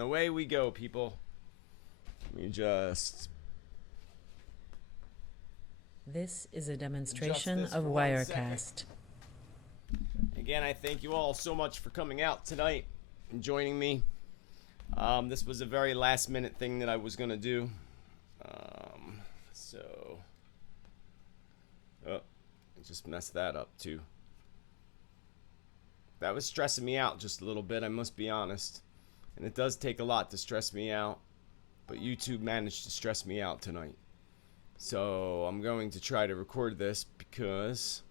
Away we go, people. Let me just This is a adjust demonstration this of for 1 second. Wirecast. Again, I thank you all so much for coming out tonight and joining me. This was a very last minute thing that I was going to do. I just messed that up too. That was stressing me out just a little bit, I must be honest. And it does take a lot to stress me out, but YouTube managed to stress me out tonight. So I'm going to try to record this because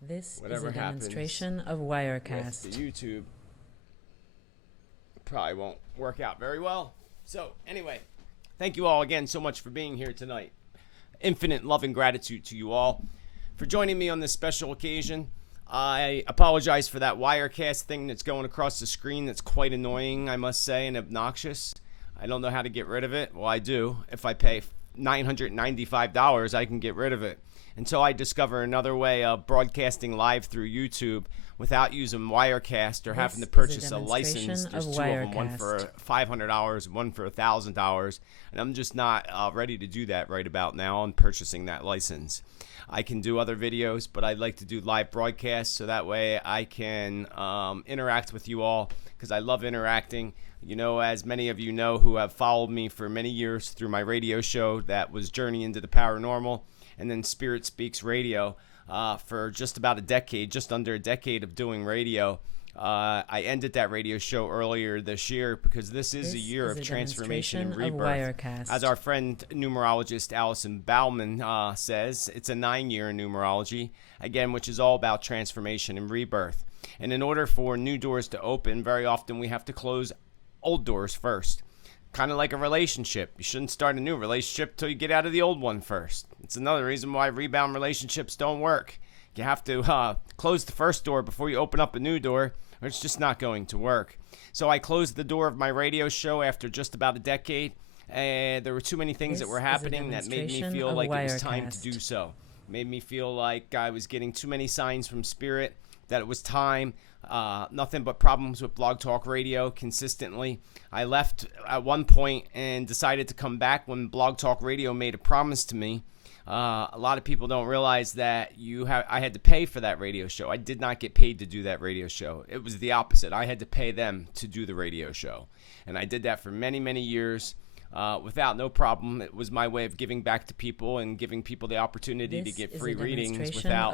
This is whatever a demonstration of with Wirecast. the YouTube probably won't work out very well. So anyway, thank you all again so much for being here tonight. Infinite love and gratitude to you all for joining me on this special occasion. I apologize for that Wirecast thing that's going across the screen. That's quite annoying, I must say, and obnoxious. I don't know how to get rid of it. Well, I do. If I pay $995, I can get rid of it. Until I discover another way of broadcasting live through YouTube without using Wirecast or having to purchase a license. There's two of them, one for $500, one for $1,000, and I'm just not ready to do that right about now on purchasing that license. I can do other videos, but I'd like to do live broadcasts so that way I can interact with you all, because I love interacting. You know, as many of you know who have followed me for many years through my radio show that was Journey into the Paranormal, and then Spirit Speaks Radio for just about a decade, just under a decade of doing radio. I ended that radio show earlier this year because this is a year of transformation and rebirth. As our friend numerologist Allison Bauman says, it's a 9-year in numerology, again, which is all about transformation and rebirth. And in order for new doors to open, very often we have to close old doors first. Kind of like a relationship. You shouldn't start a new relationship till you get out of the old one first. It's another reason why rebound relationships don't work. You have to close the first door before you open up a new door, or it's just not going to work. So I closed the door of my radio show after just about a decade, and there were too many things that were happening that made me feel like it was time to do so. Made me feel like I was getting too many signs from Spirit that it was time. Nothing but problems with Blog Talk Radio consistently. I left at one point and decided to come back when Blog Talk Radio made a promise to me. A lot of people don't realize that I had to pay for that radio show. I did not get paid to do that radio show. It was the opposite. I had to pay them to do the radio show. And I did that for many, many years without no problem. It was my way of giving back to people and giving people the opportunity to get free readings without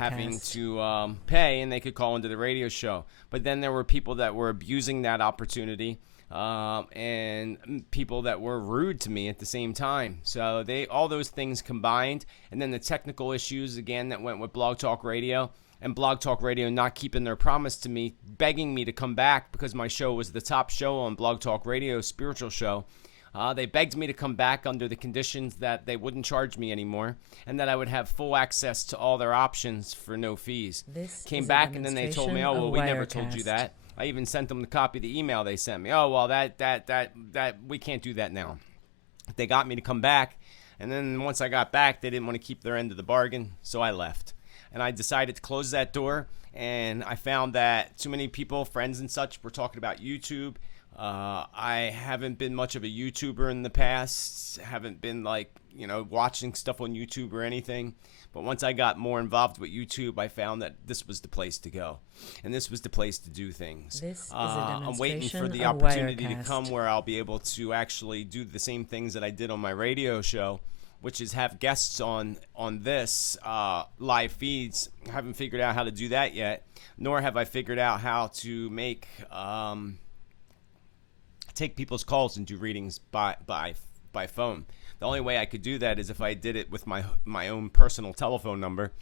having to pay, and they could call into the radio show. But then there were people that were abusing that opportunity. And people that were rude to me at the same time. So all those things combined, and then the technical issues again that went with Blog Talk Radio, and Blog Talk Radio not keeping their promise to me, begging me to come back because my show was the top show on Blog Talk Radio, spiritual show. They begged me to come back under the conditions that they wouldn't charge me anymore and that I would have full access to all their options for no fees. Came back and then they told me, oh, well, we never told you that. I even sent them the copy of the email they sent me. Oh, well, that we can't do that now. They got me to come back, and then once I got back, they didn't want to keep their end of the bargain, so I left. And I decided to close that door, and I found that too many people, friends and such, were talking about YouTube. I haven't been much of a YouTuber in the past, haven't been watching stuff on YouTube or anything. But once I got more involved with YouTube, I found that this was the place to go. And this was the place to do things. This is a demonstration I'm waiting for the of opportunity Wirecast. to come where I'll be able to actually do the same things that I did on my radio show, which is have guests on this live feeds. I haven't figured out how to do that yet, nor have I figured out how to make take people's calls and do readings by phone. The only way I could do that is if I did it with my own personal telephone number.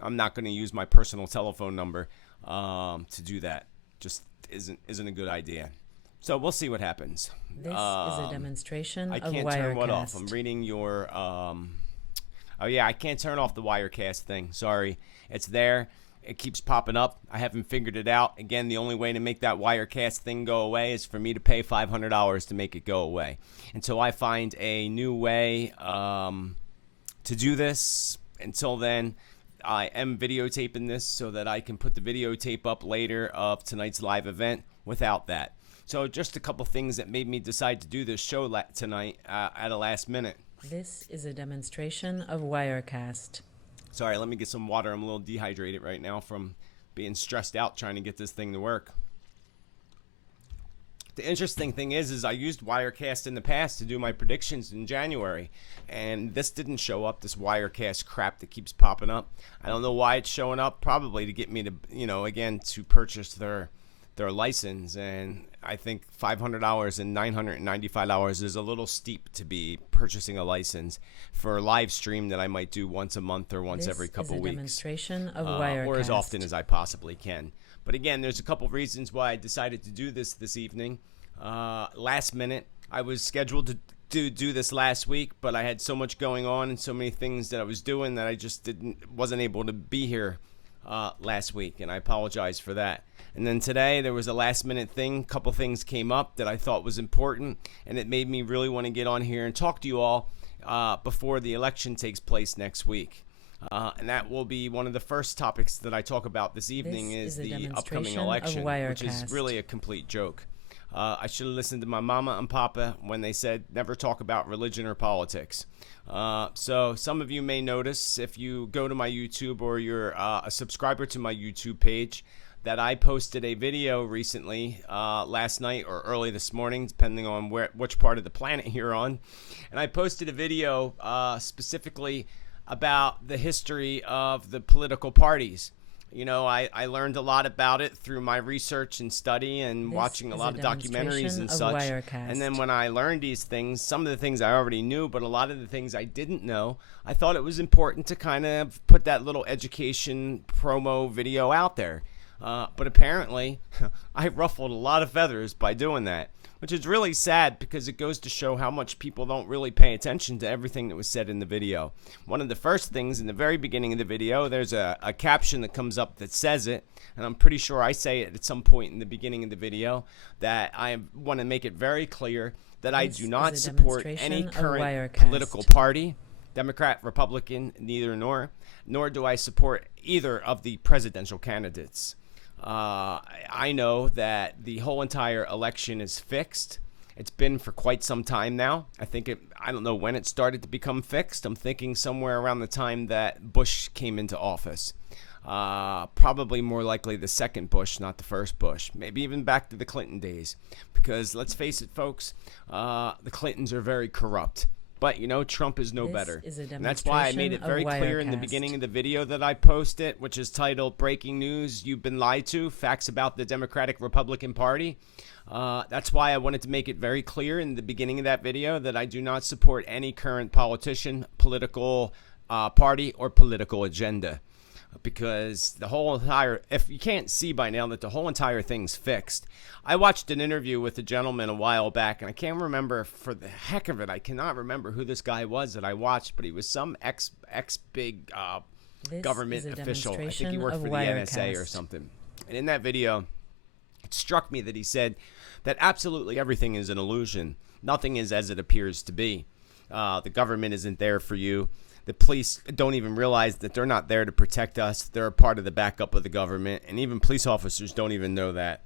I'm not going to use my personal telephone number to do that. Just isn't a good idea. So we'll see what happens. This is a demonstration I of can't Wirecast. turn what off. I'm reading your oh yeah, I can't turn off the Wirecast thing. Sorry. It's there. It keeps popping up. I haven't figured it out. Again, the only way to make that Wirecast thing go away is for me to pay $500 to make it go away. Until I find a new way to do this, until then, I am videotaping this so that I can put the videotape up later of tonight's live event without that. So just a couple things that made me decide to do this show tonight at a last minute. This is a demonstration of Wirecast. Sorry, let me get some water. I'm a little dehydrated right now from being stressed out trying to get this thing to work. The interesting thing is I used Wirecast in the past to do my predictions in January, and this didn't show up, this Wirecast crap that keeps popping up. I don't know why it's showing up, probably to get me to, again, to purchase their license, and I think $500 and $995 is a little steep to be purchasing a license for a live stream that I might do once a month or once every couple weeks. Demonstration of Wirecast. Or as often as I possibly can. But again, there's a couple reasons why I decided to do this evening. Last minute, I was scheduled to do this last week, but I had so much going on and so many things that I was doing that I just wasn't able to be here last week, and I apologize for that. And then today there was a last minute thing, a couple things came up that I thought was important, and it made me really want to get on here and talk to you all before the election takes place next week. And that will be one of the first topics that I talk about this evening is the upcoming election, which is really a complete joke. I should have listened to my mama and papa when they said never talk about religion or politics. So some of you may notice if you go to my YouTube or you're a subscriber to my YouTube page that I posted a video recently last night or early this morning, depending on which part of the planet you're on. And I posted a video specifically about the history of the political parties. I learned a lot about it through my research and study and watching a lot of documentaries and such. Wirecast. And then when I learned these things, some of the things I already knew, but a lot of the things I didn't know, I thought it was important to kind of put that little education promo video out there. But apparently, I ruffled a lot of feathers by doing that, which is really sad because it goes to show how much people don't really pay attention to everything that was said in the video. One of the first things in the very beginning of the video, there's a caption that comes up that says it, and I'm pretty sure I say it at some point in the beginning of the video, that I want to make it very clear that I do not support any current political party, Democrat, Republican, neither nor do I support either of the presidential candidates. I know that the whole entire election is fixed. It's been for quite some time now. I don't know when it started to become fixed. I'm thinking somewhere around the time that Bush came into office. Probably more likely the second Bush, not the first Bush. Maybe even back to the Clinton days. Because let's face it, folks, the Clintons are very corrupt. But, Trump is no better. And that's why I made it very clear in the beginning of the video that I posted, which is titled Breaking News, You've Been Lied to, Facts About the Democratic Republican Party. That's why I wanted to make it very clear in the beginning of that video that I do not support any current politician, political party, or political agenda. Because the whole entire, if you can't see by now that the whole entire thing's fixed. I watched an interview with a gentleman a while back, and I can't remember, for the heck of it, I cannot remember who this guy was that I watched, but he was some ex-big government official. I think he worked for the NSA or something. And in that video, it struck me that he said that absolutely everything is an illusion. Nothing is as it appears to be. The government isn't there for you. The police don't even realize that they're not there to protect us. They're a part of the backup of the government, and even police officers don't even know that.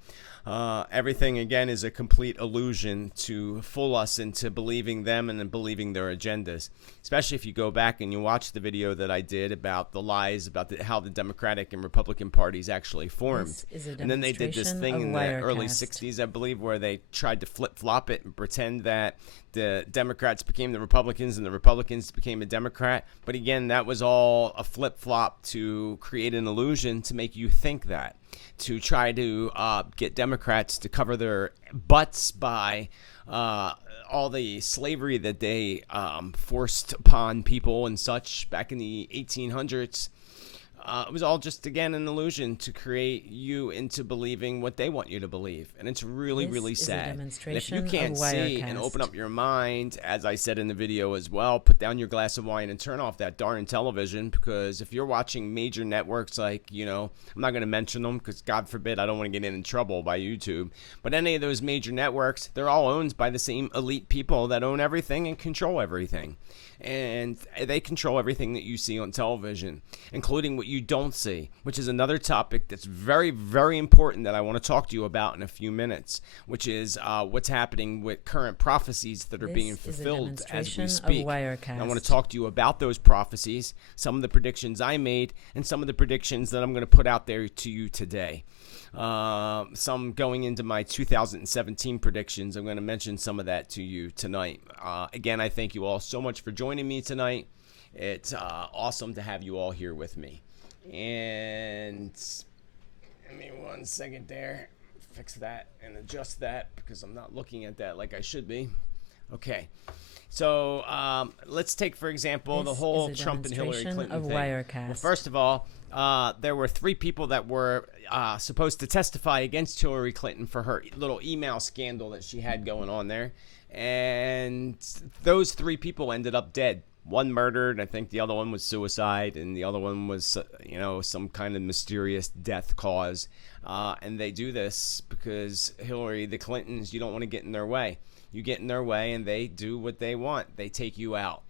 Everything, again, is a complete illusion to fool us into believing them and then believing their agendas, especially if you go back and you watch the video that I did about the lies about how the Democratic and Republican parties actually formed. And then they did this thing in the early 60s, I believe, where they tried to flip-flop it and pretend that the Democrats became the Republicans and the Republicans became a Democrat. But again, that was all a flip-flop to create an illusion to make you think that, to try to get Democrats to cover their butts by all the slavery that they forced upon people and such back in the 1800s. It was all just, again, an illusion to create you into believing what they want you to believe. And it's really, really sad. And if you can't see and open up your mind, as I said in the video as well, put down your glass of wine and turn off that darn television, because if you're watching major networks like, I'm not going to mention them because, God forbid, I don't want to get in trouble by YouTube. But any of those major networks, they're all owned by the same elite people that own everything and control everything. And they control everything that you see on television, including what you don't see, which is another topic that's very, very important that I want to talk to you about in a few minutes, which is what's happening with current prophecies that are being fulfilled as we speak. I want to talk to you about those prophecies, some of the predictions I made, and some of the predictions that I'm going to put out there to you today. Some going into my 2017 predictions. I'm going to mention some of that to you tonight. Again, I thank you all so much for joining me tonight. It's awesome to have you all here with me. And give me 1 second there. Fix that and adjust that because I'm not looking at that like I should be. Okay. So let's take, for example, the whole Trump and Hillary Clinton thing. Well, first of all, there were 3 people that were supposed to testify against Hillary Clinton for her little email scandal that she had going on there. And those 3 people ended up dead. One murdered, I think the other one was suicide, and the other one was, some kind of mysterious death cause. And they do this because the Clintons, you don't want to get in their way. You get in their way, and they do what they want. They take you out.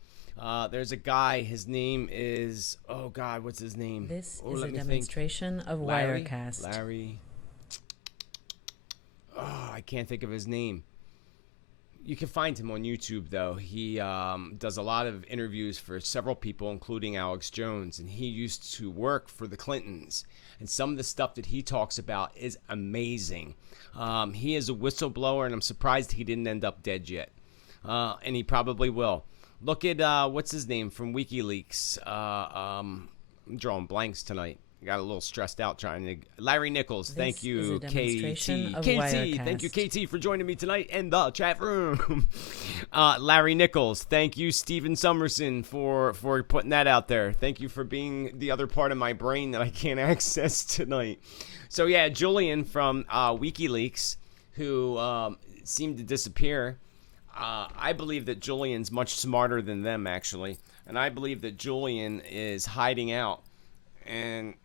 There's a guy, his name is, oh God, what's his name? This is a demonstration of Wirecast. Larry. Oh, I can't think of his name. You can find him on YouTube, though. He does a lot of interviews for several people, including Alex Jones, and he used to work for the Clintons. And some of the stuff that he talks about is amazing. He is a whistleblower, and I'm surprised he didn't end up dead yet. And he probably will. Look at, what's his name from WikiLeaks. I'm drawing blanks tonight. I got a little stressed out trying to. Larry Nichols, thank you, KT. Thank you, KT, for joining me tonight in the chat room. Larry Nichols, thank you, Stephen Summerson, for putting that out there. Thank you for being the other part of my brain that I can't access tonight. So yeah, Julian from WikiLeaks, who seemed to disappear. I believe that Julian's much smarter than them, actually, and I believe that Julian is hiding out and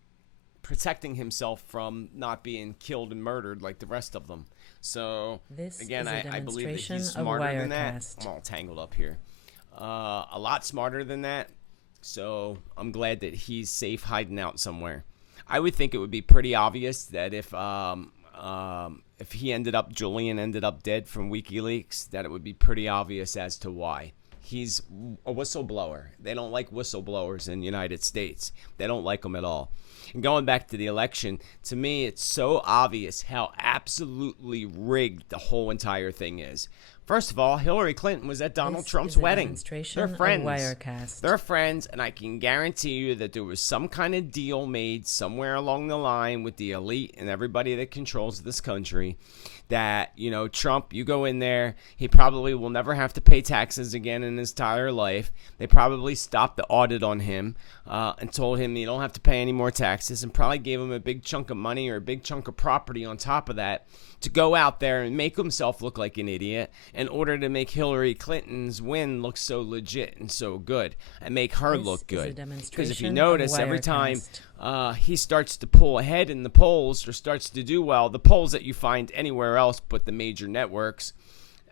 protecting himself from not being killed and murdered like the rest of them. So, again, I believe that he's smarter than that. I'm all tangled up here. A lot smarter than that. So, I'm glad that he's safe hiding out somewhere. I would think it would be pretty obvious that if Julian ended up dead from WikiLeaks, that it would be pretty obvious as to why. He's a whistleblower. They don't like whistleblowers in the United States. They don't like them at all. And going back to the election, to me, it's so obvious how absolutely rigged the whole entire thing is. First of all, Hillary Clinton was at Donald Trump's wedding. They're friends. They're friends, and I can guarantee you that there was some kind of deal made somewhere along the line with the elite and everybody that controls this country that, Trump, you go in there, he probably will never have to pay taxes again in his entire life. They probably stopped the audit on him and told him you don't have to pay any more taxes, and probably gave him a big chunk of money or a big chunk of property on top of that to go out there and make himself look like an idiot in order to make Hillary Clinton's win look so legit and so good and make her look good. Because if you notice, every time he starts to pull ahead in the polls or starts to do well, the polls that you find anywhere else but the major networks,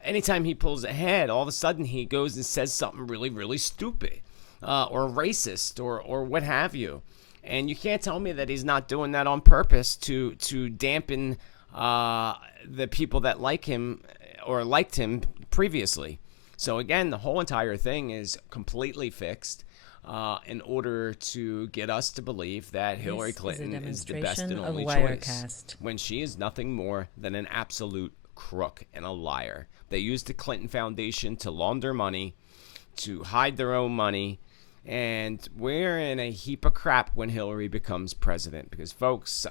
anytime he pulls ahead, all of a sudden he goes and says something really, really stupid or racist or what have you. And you can't tell me that he's not doing that on purpose to dampen the people that like him or liked him previously. So again, the whole entire thing is completely fixed in order to get us to believe that Hillary Clinton is the best and only choice when she is nothing more than an absolute crook and a liar. They used the Clinton Foundation to launder money, to hide their own money, and we're in a heap of crap when Hillary becomes president because, folks,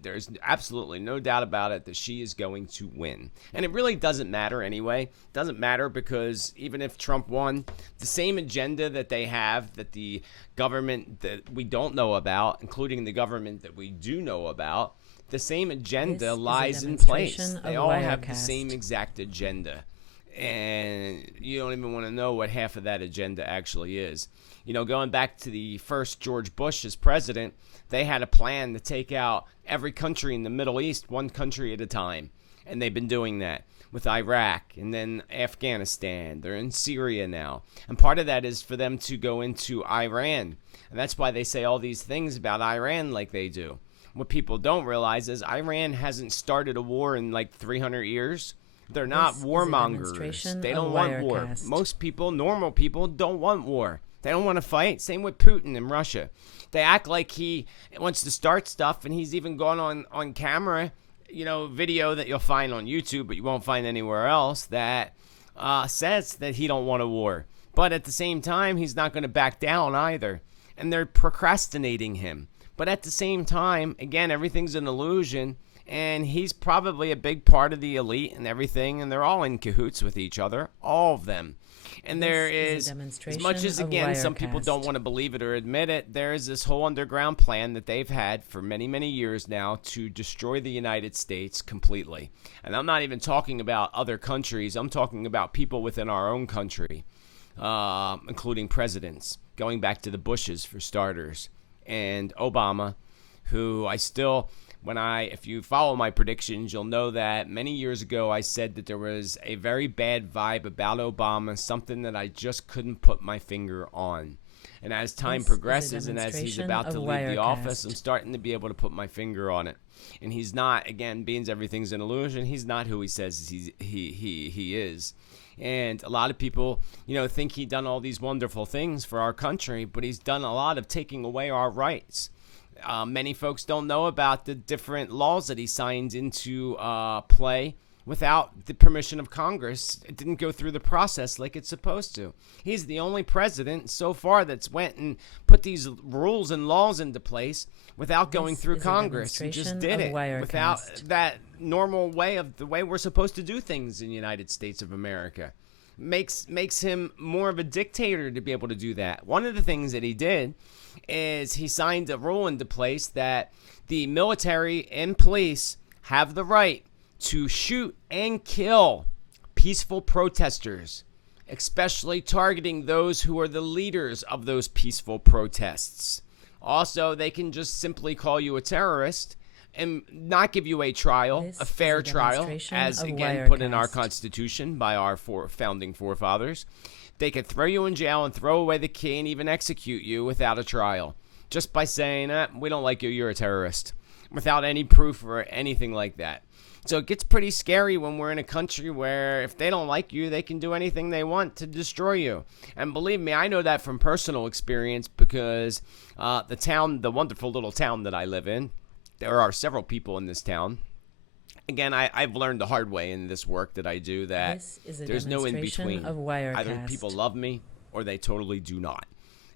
there's absolutely no doubt about it that she is going to win. And it really doesn't matter anyway. It doesn't matter because even if Trump won, the same agenda that they have, that the government that we don't know about, including the government that we do know about, the same agenda lies in place. They all have the same exact agenda. And you don't even want to know what half of that agenda actually is. Going back to the first George Bush as president, they had a plan to take out every country in the Middle East, one country at a time. And they've been doing that. with Iraq and then Afghanistan. They're in Syria now. And part of that is for them to go into Iran. And that's why they say all these things about Iran like they do. What people don't realize is Iran hasn't started a war in like 300 years. They're not warmongers. They don't want war. Most people, normal people, don't want war. They don't want to fight. Same with Putin in Russia. They act like he wants to start stuff, and he's even gone on camera, video that you'll find on YouTube, but you won't find anywhere else, that says that he don't want a war. But at the same time, he's not going to back down either. And they're procrastinating him. But at the same time, again, everything's an illusion. And he's probably a big part of the elite and everything. And they're all in cahoots with each other. All of them. And there is, as much as, again, some people don't want to believe it or admit it, there is this whole underground plan that they've had for many, many years now to destroy the United States completely. And I'm not even talking about other countries. I'm talking about people within our own country, including presidents, going back to the Bushes for starters, and Obama, who I still... if you follow my predictions, you'll know that many years ago I said that there was a very bad vibe about Obama, something that I just couldn't put my finger on. And as time progresses and as he's about to leave the office, I'm starting to be able to put my finger on it. And he's not, again, being everything's an illusion, he's not who he says he is. And a lot of people, think he's done all these wonderful things for our country, but he's done a lot of taking away our rights. Many folks don't know about the different laws that he signed into play without the permission of Congress. It didn't go through the process like it's supposed to. He's the only president so far that's went and put these rules and laws into place without going through Congress. He just did it without that normal way of the way we're supposed to do things in the United States of America. Makes him more of a dictator to be able to do that. One of the things that he did is he signed a rule into place that the military and police have the right to shoot and kill peaceful protesters, especially targeting those who are the leaders of those peaceful protests. Also, they can just simply call you a terrorist and not give you a trial, a fair trial, as again put in our Constitution by our founding forefathers. They could throw you in jail and throw away the key and even execute you without a trial, just by saying, we don't like you, you're a terrorist, without any proof or anything like that. So it gets pretty scary when we're in a country where if they don't like you, they can do anything they want to destroy you. And believe me, I know that from personal experience because the wonderful little town that I live in, there are several people in this town. Again, I've learned the hard way in this work that I do that there's no in-between. Either people love me or they totally do not.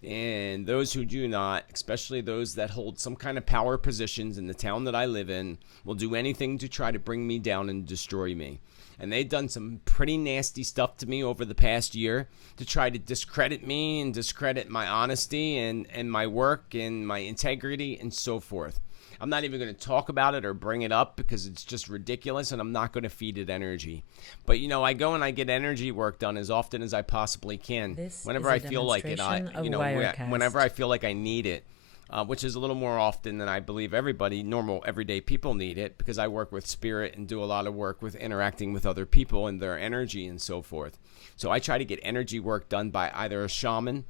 And those who do not, especially those that hold some kind of power positions in the town that I live in, will do anything to try to bring me down and destroy me. And they've done some pretty nasty stuff to me over the past year to try to discredit me and discredit my honesty and my work and my integrity and so forth. I'm not even going to talk about it or bring it up because it's just ridiculous and I'm not going to feed it energy. But, I go and I get energy work done as often as I possibly can. Whenever I feel like it, whenever I feel like I need it, which is a little more often than I believe everybody, normal, everyday people need it because I work with spirit and do a lot of work with interacting with other people and their energy and so forth. So I try to get energy work done by either a shaman,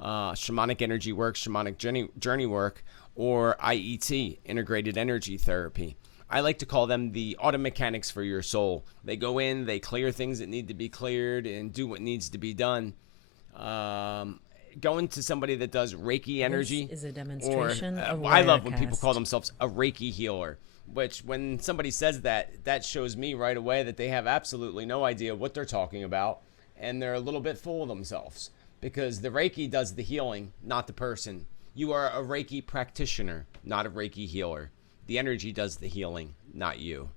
shamanic energy work, shamanic journey work, or IET, integrated energy therapy. I like to call them the auto mechanics for your soul. They go in, they clear things that need to be cleared and do what needs to be done. Going to somebody that does Reiki energy. This is a demonstration of I love when people call themselves a Reiki healer, which when somebody says that shows me right away that they have absolutely no idea what they're talking about and they're a little bit full of themselves because the Reiki does the healing, not the person. You are a Reiki practitioner, not a Reiki healer. The energy does the healing, not you.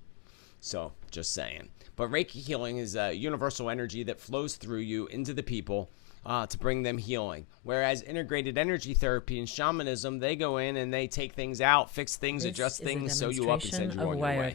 So, just saying. But Reiki healing is a universal energy that flows through you into the people to bring them healing. Whereas integrated energy therapy and shamanism, they go in and they take things out, fix things, adjust things, sew you up, and send you on your way.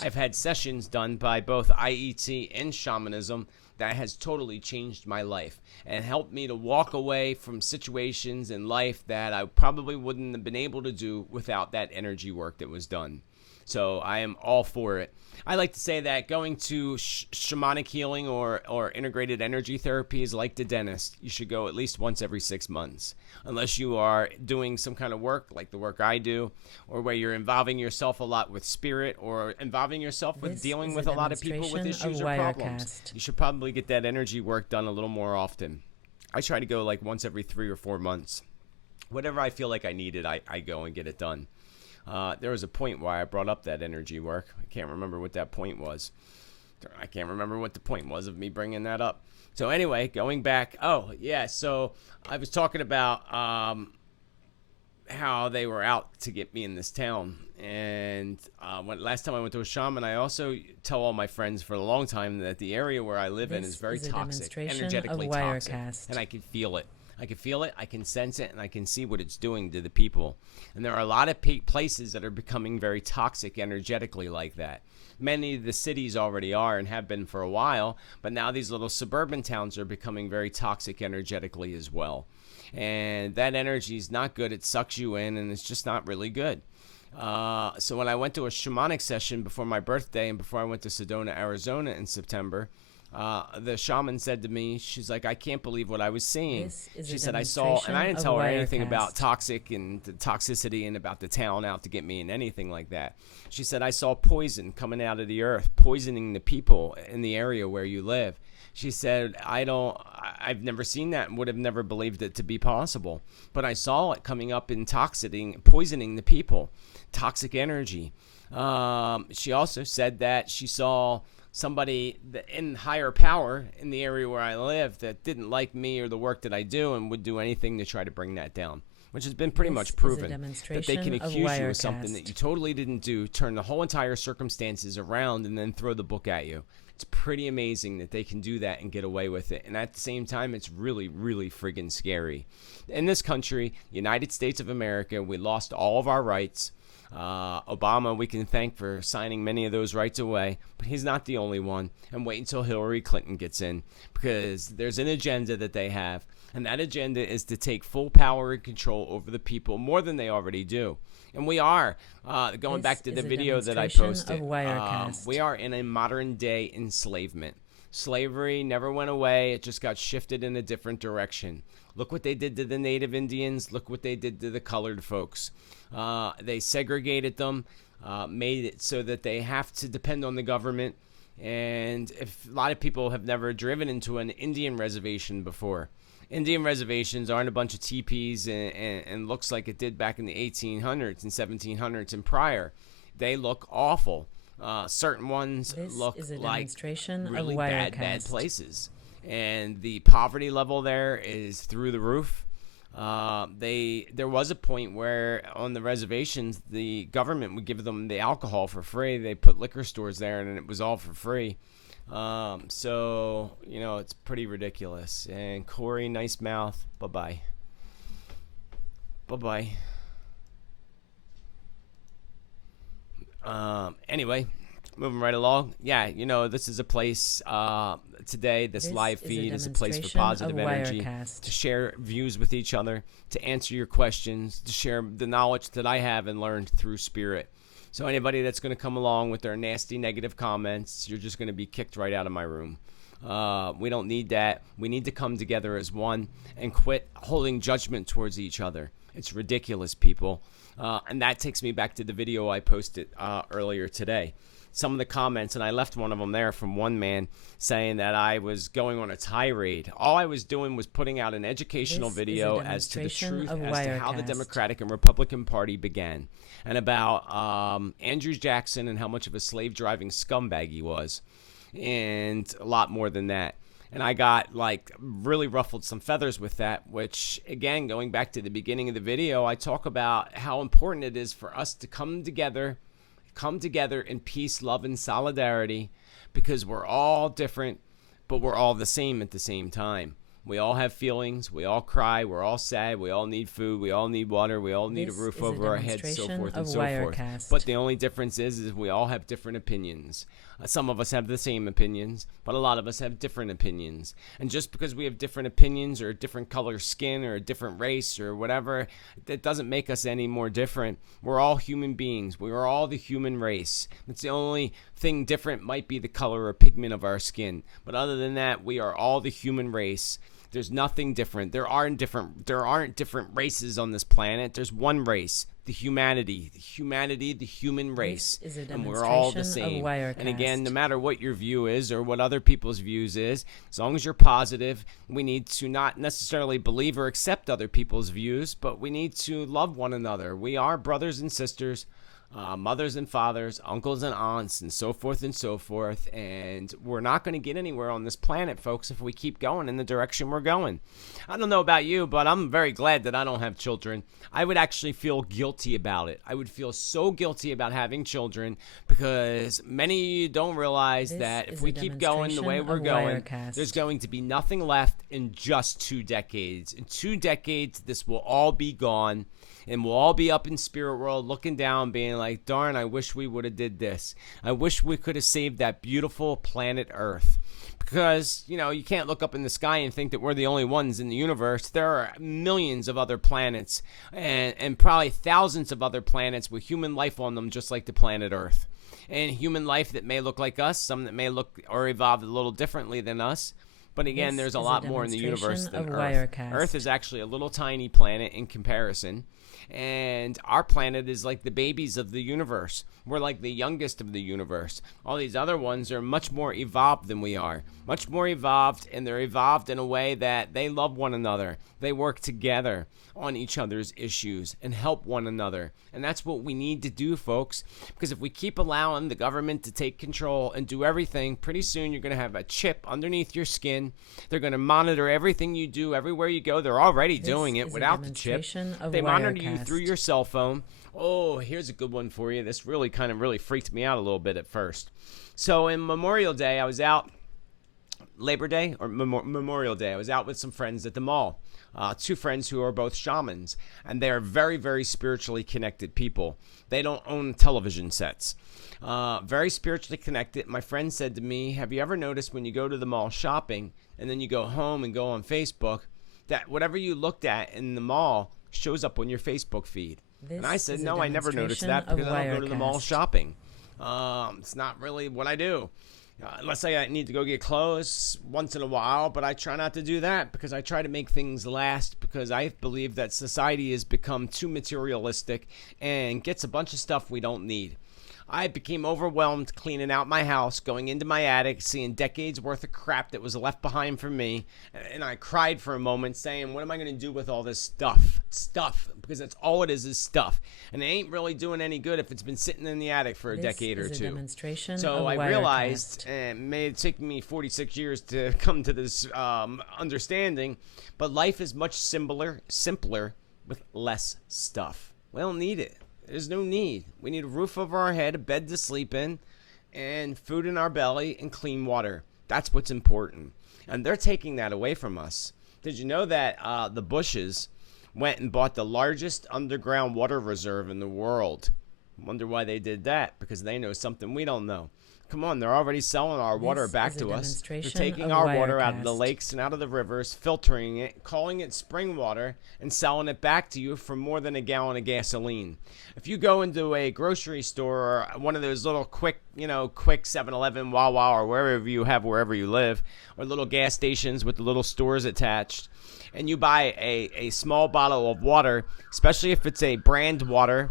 I've had sessions done by both IET and shamanism that has totally changed my life and helped me to walk away from situations in life that I probably wouldn't have been able to do without that energy work that was done. So I am all for it. I like to say that going to shamanic healing or integrated energy therapy is like the dentist. You should go at least once every 6 months. Unless you are doing some kind of work like the work I do, or where you're involving yourself a lot with spirit, or involving yourself with dealing with a lot of people with issues or problems. You should probably get that energy work done a little more often. I try to go like once every 3 or 4 months. Whatever I feel like I need it, I go and get it done. There was a point why I brought up that energy work. I can't remember what that point was. I can't remember what the point was of me bringing that up. So anyway, going back. Oh, yeah. So I was talking about how they were out to get me in this town. And last time I went to a shaman, I also tell all my friends for a long time that the area where I live in is very toxic, energetically toxic. And I can feel it. I can feel it, I can sense it, and I can see what it's doing to the people. And there are a lot of places that are becoming very toxic energetically like that. Many of the cities already are and have been for a while, but now these little suburban towns are becoming very toxic energetically as well. And that energy is not good. It sucks you in, and it's just not really good. So when I went to a shamanic session before my birthday and before I went to Sedona, Arizona in September, the shaman said to me, she's like, I can't believe what I was seeing. She said, I saw, and I didn't tell her anything about toxic and the toxicity and about the town out to get me and anything like that. She said, I saw poison coming out of the earth, poisoning the people in the area where you live. She said, I've never seen that and would have never believed it to be possible. But I saw it coming up and poisoning the people, toxic energy. She also said that she saw somebody in higher power in the area where I live that didn't like me or the work that I do and would do anything to try to bring that down, which has been pretty much proven that they can accuse you of something that you totally didn't do, turn the whole entire circumstances around, and then throw the book at you. It's pretty amazing that they can do that and get away with it. And at the same time, it's really, really friggin' scary. In this country, United States of America, we lost all of our rights. Obama, we can thank for signing many of those rights away, but he's not the only one. And wait until Hillary Clinton gets in, because there's an agenda that they have, and that agenda is to take full power and control over the people more than they already do. And we are, going back to the video that I posted, we are in a modern day enslavement. Slavery never went away. It just got shifted in a different direction. Look what they did to the Native Indians. Look what they did to the colored folks. They segregated them, made it so that they have to depend on the government. And if a lot of people have never driven into an Indian reservation before. Indian reservations aren't a bunch of teepees and looks like it did back in the 1800s and 1700s and prior. They look awful. Certain ones look like really bad places. And the poverty level there is through the roof. There was a point where on the reservations, the government would give them the alcohol for free. They put liquor stores there, and it was all for free. So, it's pretty ridiculous. And Corey, nice mouth. Bye-bye. Bye-bye. Anyway, moving right along. Yeah, this is a place today. This live feed is a place for positive energy, to share views with each other, to answer your questions, to share the knowledge that I have and learned through spirit. So anybody that's going to come along with their nasty negative comments, you're just going to be kicked right out of my room. We don't need that. We need to come together as one and quit holding judgment towards each other. It's ridiculous, people. And that takes me back to the video I posted earlier today. Some of the comments, and I left one of them there, from one man saying that I was going on a tirade. All I was doing was putting out an educational video as to the truth as to how the Democratic and Republican Party began, and about Andrew Jackson and how much of a slave-driving scumbag he was, and a lot more than that. And I got really ruffled some feathers with that, which, again, going back to the beginning of the video, I talk about how important it is for us to come together in peace, love, and solidarity, because we're all different, but we're all the same at the same time. We all have feelings. We all cry. We're all sad. We all need food. We all need water. We all need a roof over our heads, so forth and so forth. But the only difference is we all have different opinions. Some of us have the same opinions, but a lot of us have different opinions. And just because we have different opinions or a different color skin or a different race or whatever, that doesn't make us any more different. We're all human beings. We are all the human race. It's the only thing different might be the color or pigment of our skin. But other than that, we are all the human race. There's nothing different. There aren't different races on this planet. There's one race, the humanity, the human race, and we're all the same. And again, no matter what your view is or what other people's views is, as long as you're positive, we need to not necessarily believe or accept other people's views, but we need to love one another. We are brothers and sisters. Mothers and fathers, uncles and aunts, and so forth and so forth. And we're not going to get anywhere on this planet, folks, if we keep going in the direction we're going. I don't know about you, but I'm very glad that I don't have children. I would actually feel guilty about it. I would feel so guilty about having children because many don't realize that if we keep going the way we're going, there's going to be nothing left in just 2 decades. In 2 decades, this will all be gone. And we'll all be up in spirit world looking down, being like, darn, I wish we would have did this. I wish we could have saved that beautiful planet Earth. Because, you can't look up in the sky and think that we're the only ones in the universe. There are millions of other planets and probably thousands of other planets with human life on them, just like the planet Earth. And human life that may look like us, some that may look or evolve a little differently than us. But again, there's a lot more in the universe than Earth. Earth is actually a little tiny planet in comparison. And our planet is like the babies of the universe. We're like the youngest of the universe. All these other ones are much more evolved than we are. Much more evolved, and they're evolved in a way that they love one another. They work together on each other's issues and help one another. And that's what we need to do, folks. Because if we keep allowing the government to take control and do everything, pretty soon you're going to have a chip underneath your skin. They're going to monitor everything you do everywhere you go. They're already doing it without the chip. They monitor you through your cell phone. Oh, here's a good one for you. This really freaked me out a little bit at first. So in Memorial Day, I was out. Labor Day or Memorial Day, I was out with some friends at the mall. 2 friends who are both shamans, and they are very, very spiritually connected people. They don't own television sets. Very spiritually connected. My friend said to me, have you ever noticed when you go to the mall shopping and then you go home and go on Facebook that whatever you looked at in the mall shows up on your Facebook feed? And I said, no, I never noticed that because I don't go to the mall shopping. It's not really what I do. Unless I need to go get clothes once in a while, but I try not to do that because I try to make things last because I believe that society has become too materialistic and gets a bunch of stuff we don't need. I became overwhelmed cleaning out my house, going into my attic, seeing decades worth of crap that was left behind for me, and I cried for a moment saying, what am I going to do with all this stuff? Because that's all it is stuff. And it ain't really doing any good if it's been sitting in the attic for a decade or two. So I realized, and it may have taken me 46 years to come to this understanding, but life is much simpler with less stuff. We don't need it. There's no need. We need a roof over our head, a bed to sleep in, and food in our belly, and clean water. That's what's important. And they're taking that away from us. Did you know that the Bushes went and bought the largest underground water reserve in the world? Wonder why they did that, because they know something we don't know. Come on, they're already selling our water back to us. They're taking our water out of the lakes and out of the rivers, filtering it, calling it spring water, and selling it back to you for more than a gallon of gasoline. If you go into a grocery store or one of those little quick 7-Eleven, Wawa, or wherever you live, or little gas stations with the little stores attached, and you buy a small bottle of water, especially if it's a brand water,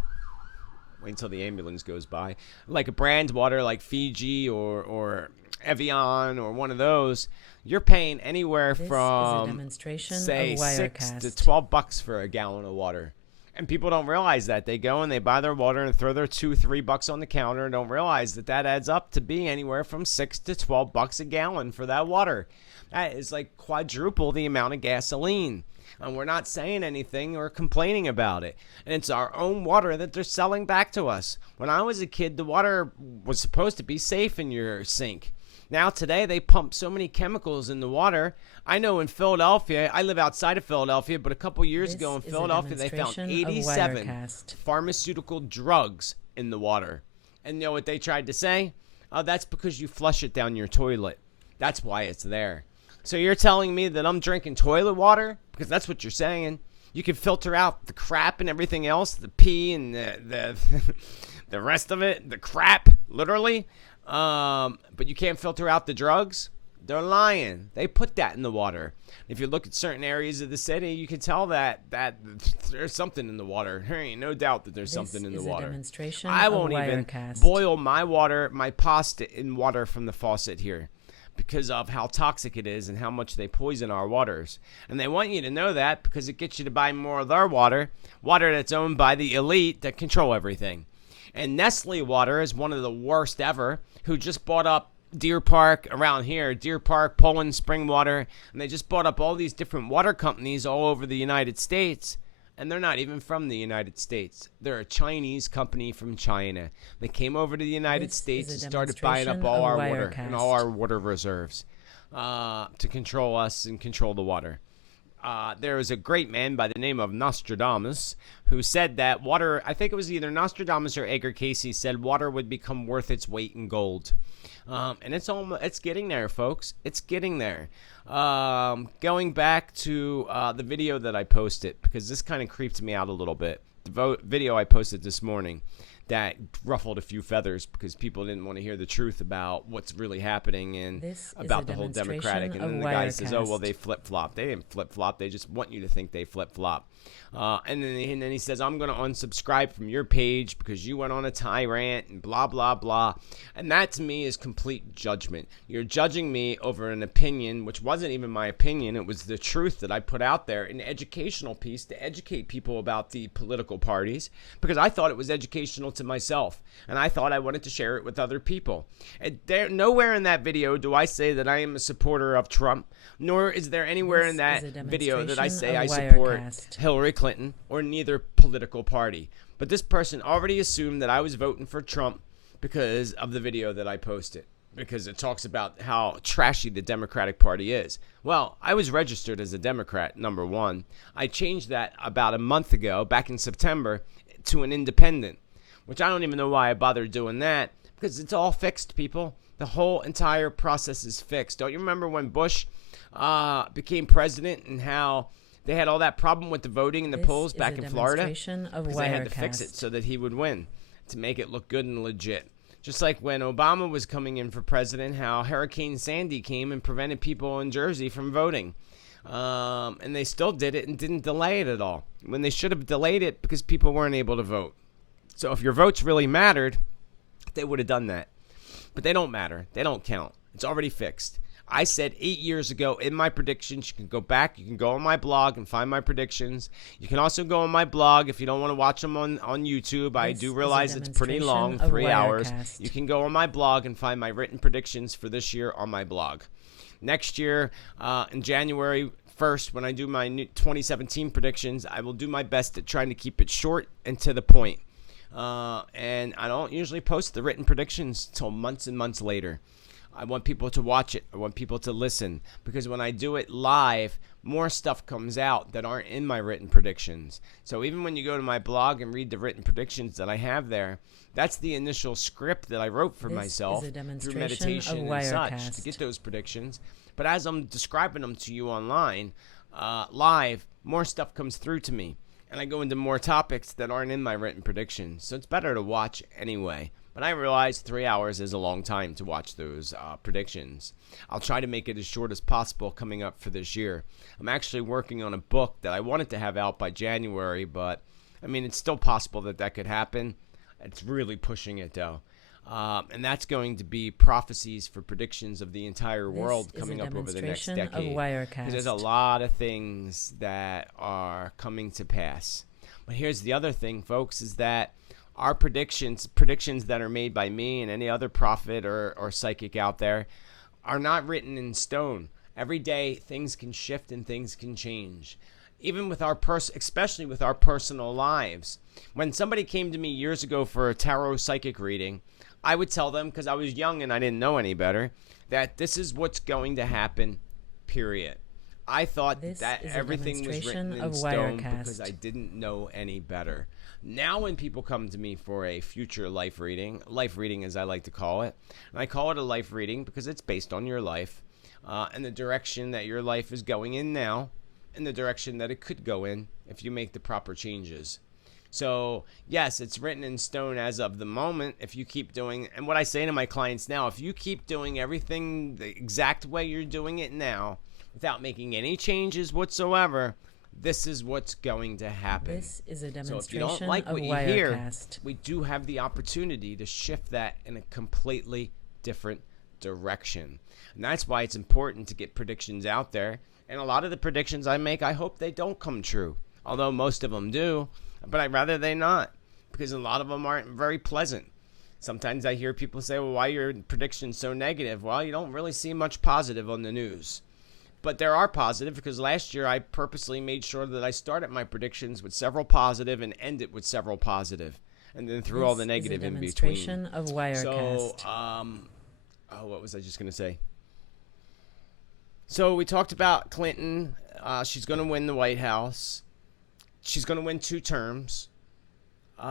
wait until the ambulance goes by, like a brand water like Fiji or Evian or one of those, you're paying anywhere from, say, $6 to $12 for a gallon of water. And people don't realize that. They go and they buy their water and throw their $2-3 on the counter and don't realize that adds up to be anywhere from $6 to $12 a gallon for that water. That is like quadruple the amount of gasoline. And we're not saying anything or complaining about it. And it's our own water that they're selling back to us. When I was a kid, the water was supposed to be safe in your sink. Now today they pump so many chemicals in the water. I know in Philadelphia, I live outside of Philadelphia, but a couple years ago in Philadelphia they found 87 pharmaceutical drugs in the water. And you know what they tried to say? Oh, that's because you flush it down your toilet. That's why it's there. So you're telling me that I'm drinking toilet water? Because that's what you're saying. You can filter out the crap and everything else, the pee and the the rest of it, the crap, literally. But you can't filter out the drugs? They're lying. They put that in the water. If you look at certain areas of the city, you can tell that there's something in the water. There ain't no doubt that there's something in the water. Demonstration I won't even boil my water, my pasta in water from the faucet here because of how toxic it is and how much they poison our waters. And they want you to know that because it gets you to buy more of their water that's owned by the elite that control everything. And Nestle water is one of the worst ever, who just bought up Deer Park around here, Deer Park, Poland Spring Water, and they just bought up all these different water companies all over the United States, and they're not even from the United States. They're a Chinese company from China. They came over to the United States and started buying up all our water and all our water reserves to control us and control the water. There was a great man by the name of Nostradamus who said that water, I think it was either Nostradamus or Edgar Cayce, said water would become worth its weight in gold. And it's getting there, folks. It's getting there. Going back to the video that I posted, because this kind of creeped me out a little bit. The video I posted this morning that ruffled a few feathers because people didn't want to hear the truth about what's really happening and about the whole Democratic. And then the guy says, oh, well, they flip-flop. They didn't flip-flop. They just want you to think they flip-flop. And then he says, I'm going to unsubscribe from your page because you went on a tirade and blah, blah, blah. And that to me is complete judgment. You're judging me over an opinion, which wasn't even my opinion. It was the truth that I put out there, an educational piece to educate people about the political parties because I thought it was educational to myself. And I thought I wanted to share it with other people. And nowhere in that video do I say that I am a supporter of Trump, nor is there anywhere in that video that I say I support Hillary Clinton or neither political party. But this person already assumed that I was voting for Trump because of the video that I posted, because it talks about how trashy the Democratic Party is. Well, I was registered as a Democrat, number one. I changed that about a month ago, back in September, to an independent, which I don't even know why I bothered doing that, because it's all fixed, people. The whole entire process is fixed. Don't you remember when Bush became president and how they had all that problem with the voting in the polls back in Florida? Because they had to fix it so that he would win, to make it look good and legit. Just like when Obama was coming in for president, how Hurricane Sandy came and prevented people in Jersey from voting. And they still did it and didn't delay it at all, when they should have delayed it because people weren't able to vote. So if your votes really mattered, they would have done that. But they don't matter. They don't count. It's already fixed. I said 8 years ago in my predictions, you can go back, you can go on my blog and find my predictions. You can also go on my blog if you don't want to watch them on YouTube. I do realize it's pretty long, 3 hours. You can go on my blog and find my written predictions for this year on my blog. Next year, in January 1st, when I do my 2017 predictions, I will do my best at trying to keep it short and to the point. And I don't usually post the written predictions until months and months later. I want people to watch it. I want people to listen, because when I do it live, more stuff comes out that aren't in my written predictions. So even when you go to my blog and read the written predictions that I have there, that's the initial script that I wrote for myself through meditation and such to get those predictions. But as I'm describing them to you online, live, more stuff comes through to me. And I go into more topics that aren't in my written predictions. So it's better to watch anyway. But I realize 3 hours is a long time to watch those predictions. I'll try to make it as short as possible coming up for this year. I'm actually working on a book that I wanted to have out by January, but I mean, it's still possible that that could happen. It's really pushing it, though. And that's going to be prophecies for predictions of the entire world coming up over the next decade. Because there's a lot of things that are coming to pass. But here's the other thing, folks, is that our predictions that are made by me and any other prophet or psychic out there, are not written in stone. Every day, things can shift and things can change. Even with especially with our personal lives. When somebody came to me years ago for a tarot psychic reading, I would tell them, because I was young and I didn't know any better, that this is what's going to happen, period. I thought that everything was written in stone because I didn't know any better. Now when people come to me for a future life reading as I like to call it, and I call it a life reading because it's based on your life and the direction that your life is going in now and the direction that it could go in if you make the proper changes. So, yes, it's written in stone as of the moment if you keep doing, and what I say to my clients now, if you keep doing everything the exact way you're doing it now without making any changes whatsoever, this is what's going to happen. This is a demonstration so if you don't like what you hear, we do have the opportunity to shift that in a completely different direction. And that's why it's important to get predictions out there. And a lot of the predictions I make, I hope they don't come true, although most of them do. But I'd rather they not, because a lot of them aren't very pleasant. Sometimes I hear people say, well, why are your predictions so negative? Well, you don't really see much positive on the news. But there are positive, because last year I purposely made sure that I started my predictions with several positive and end it with several positive, and then threw all the negative in between. This is a demonstration of Wirecast. So, what was I just going to say? So we talked about Clinton. She's going to win the White House. She's going to win 2 terms. There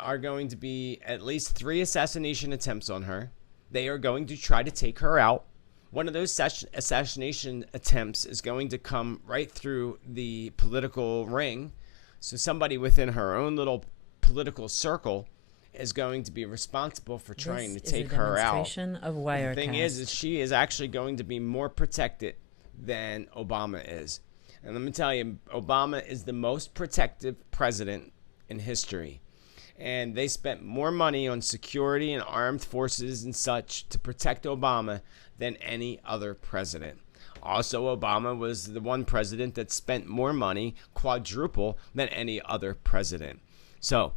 are going to be at least 3 assassination attempts on her. They are going to try to take her out. One of those assassination attempts is going to come right through the political ring. So somebody within her own little political circle is going to be responsible for trying to take her out. The thing is she is actually going to be more protected than Obama is. And let me tell you, Obama is the most protective president in history. And they spent more money on security and armed forces and such to protect Obama than any other president. Also, Obama was the one president that spent more money, quadruple, than any other president. So,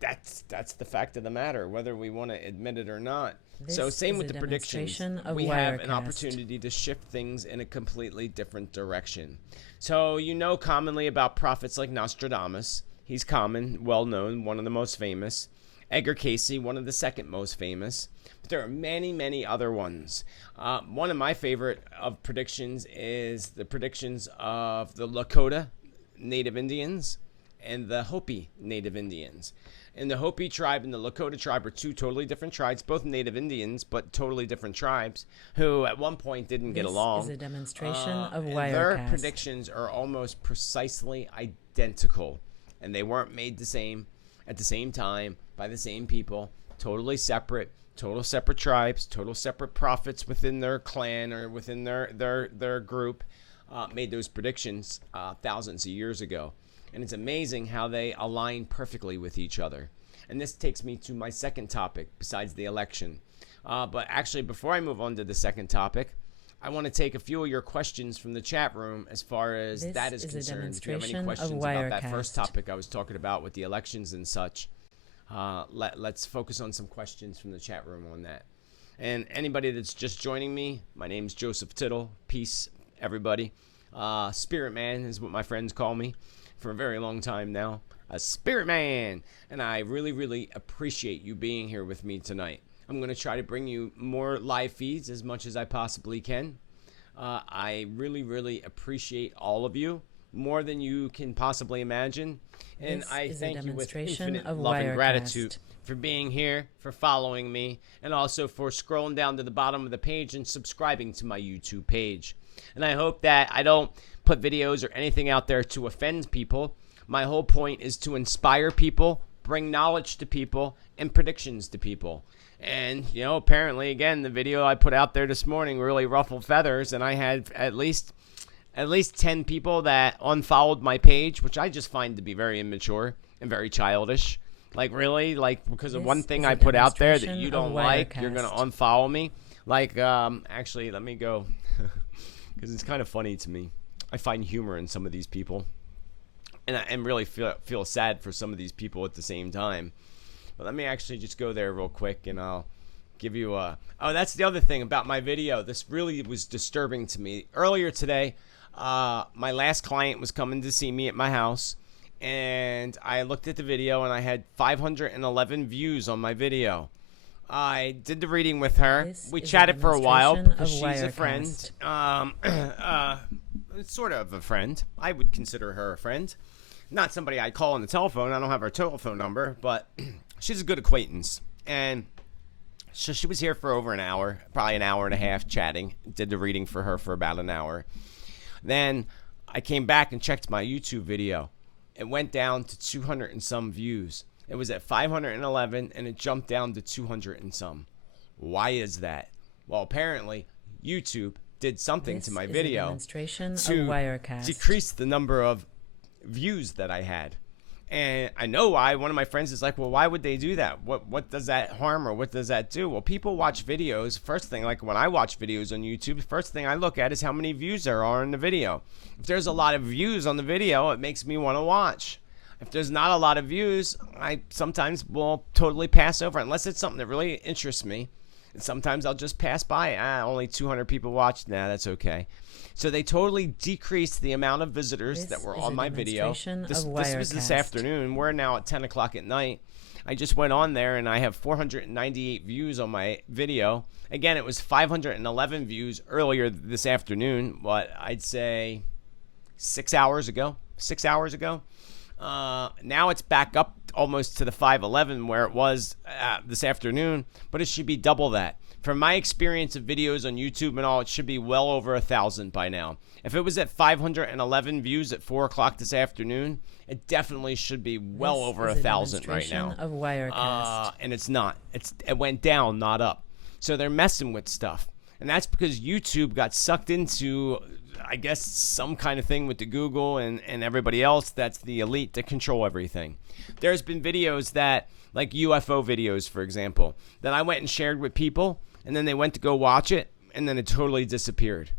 that's the fact of the matter, whether we want to admit it or not. So same with the predictions. We have an opportunity to shift things in a completely different direction. So you know commonly about prophets like Nostradamus. He's common, well-known, one of the most famous. Edgar Cayce, one of the second most famous. But there are many, many other ones. One of my favorite of predictions is the predictions of the Lakota Native Indians and the Hopi Native Indians. And the Hopi tribe and the Lakota tribe are 2 totally different tribes, both Native Indians, but totally different tribes, who at one point didn't get along. This is a demonstration of Wirecast. Their predictions are almost precisely identical, and they weren't made the same at the same time by the same people, totally separate, total separate tribes, total separate prophets within their clan or within their group, made those predictions thousands of years ago. And it's amazing how they align perfectly with each other. And this takes me to my second topic besides the election. But actually, before I move on to the second topic, I want to take a few of your questions from the chat room as far as that is concerned. If you have any questions about that first topic I was talking about with the elections and such, let's focus on some questions from the chat room on that. And anybody that's just joining me, my name's Joseph Tittle. Peace, everybody. Spirit Man is what my friends call me for a very long time now. A Spirit Man. And I really, really appreciate you being here with me tonight. I'm going to try to bring you more live feeds as much as I possibly can. I really, really appreciate all of you, more than you can possibly imagine. And I thank you with infinite love and gratitude for being here, for following me, and also for scrolling down to the bottom of the page and subscribing to my YouTube page. And I hope that I don't put videos or anything out there to offend people. My whole point is to inspire people, bring knowledge to people, and predictions to people. And, you know, apparently, again, the video I put out there this morning really ruffled feathers, and I had at least 10 people that unfollowed my page, which I just find to be very immature and very childish. Like, really? Like, because of one thing I put out there that you don't like, you're going to unfollow me? Like, actually, let me go, because it's kind of funny to me. I find humor in some of these people, and I really feel sad for some of these people at the same time. But let me actually just go there real quick, and I'll give you a... Oh, that's the other thing about my video. This really was disturbing to me. Earlier today, my last client was coming to see me at my house, and I looked at the video, and I had 511 views on my video. I did the reading with her. We chatted for a while because she's a friend. Sort of a friend. I would consider her a friend. Not somebody I call on the telephone. I don't have her telephone number, but she's a good acquaintance. And so she was here for over an hour, probably an hour and a half chatting. Did the reading for her for about an hour. Then I came back and checked my YouTube video. It went down to 200 and some views. It was at 511 and it jumped down to 200 and some. Why is that? Well, apparently YouTube did something to my video to decrease the number of views that I had. And I know why. One of my friends is like, well, why would they do that? What does that harm or what does that do? Well, people watch videos. First thing, like when I watch videos on YouTube, the first thing I look at is how many views there are in the video. If there's a lot of views on the video, it makes me want to watch. If there's not a lot of views, I sometimes will totally pass over unless it's something that really interests me. And sometimes I'll just pass by. Only 200 people watched. Nah, that's okay. So they totally decreased the amount of visitors that were on my video. This was this afternoon. We're now at 10 o'clock at night. I just went on there and I have 498 views on my video. Again, it was 511 views earlier this afternoon. What I'd say 6 hours ago. 6 hours ago. Now it's back up almost to the 511 where it was this afternoon, but it should be double that. From my experience of videos on YouTube and all, it should be well over 1,000 by now. If it was at 511 views at 4 o'clock this afternoon, it definitely should be well over 1,000 right now. Of Wirecast. And it's not. It went down, not up. So they're messing with stuff. And that's because YouTube got sucked into, I guess, some kind of thing with the Google and everybody else that's the elite that control everything. There's been videos that, like UFO videos, for example, that I went and shared with people, and then they went to go watch it, and then it totally disappeared.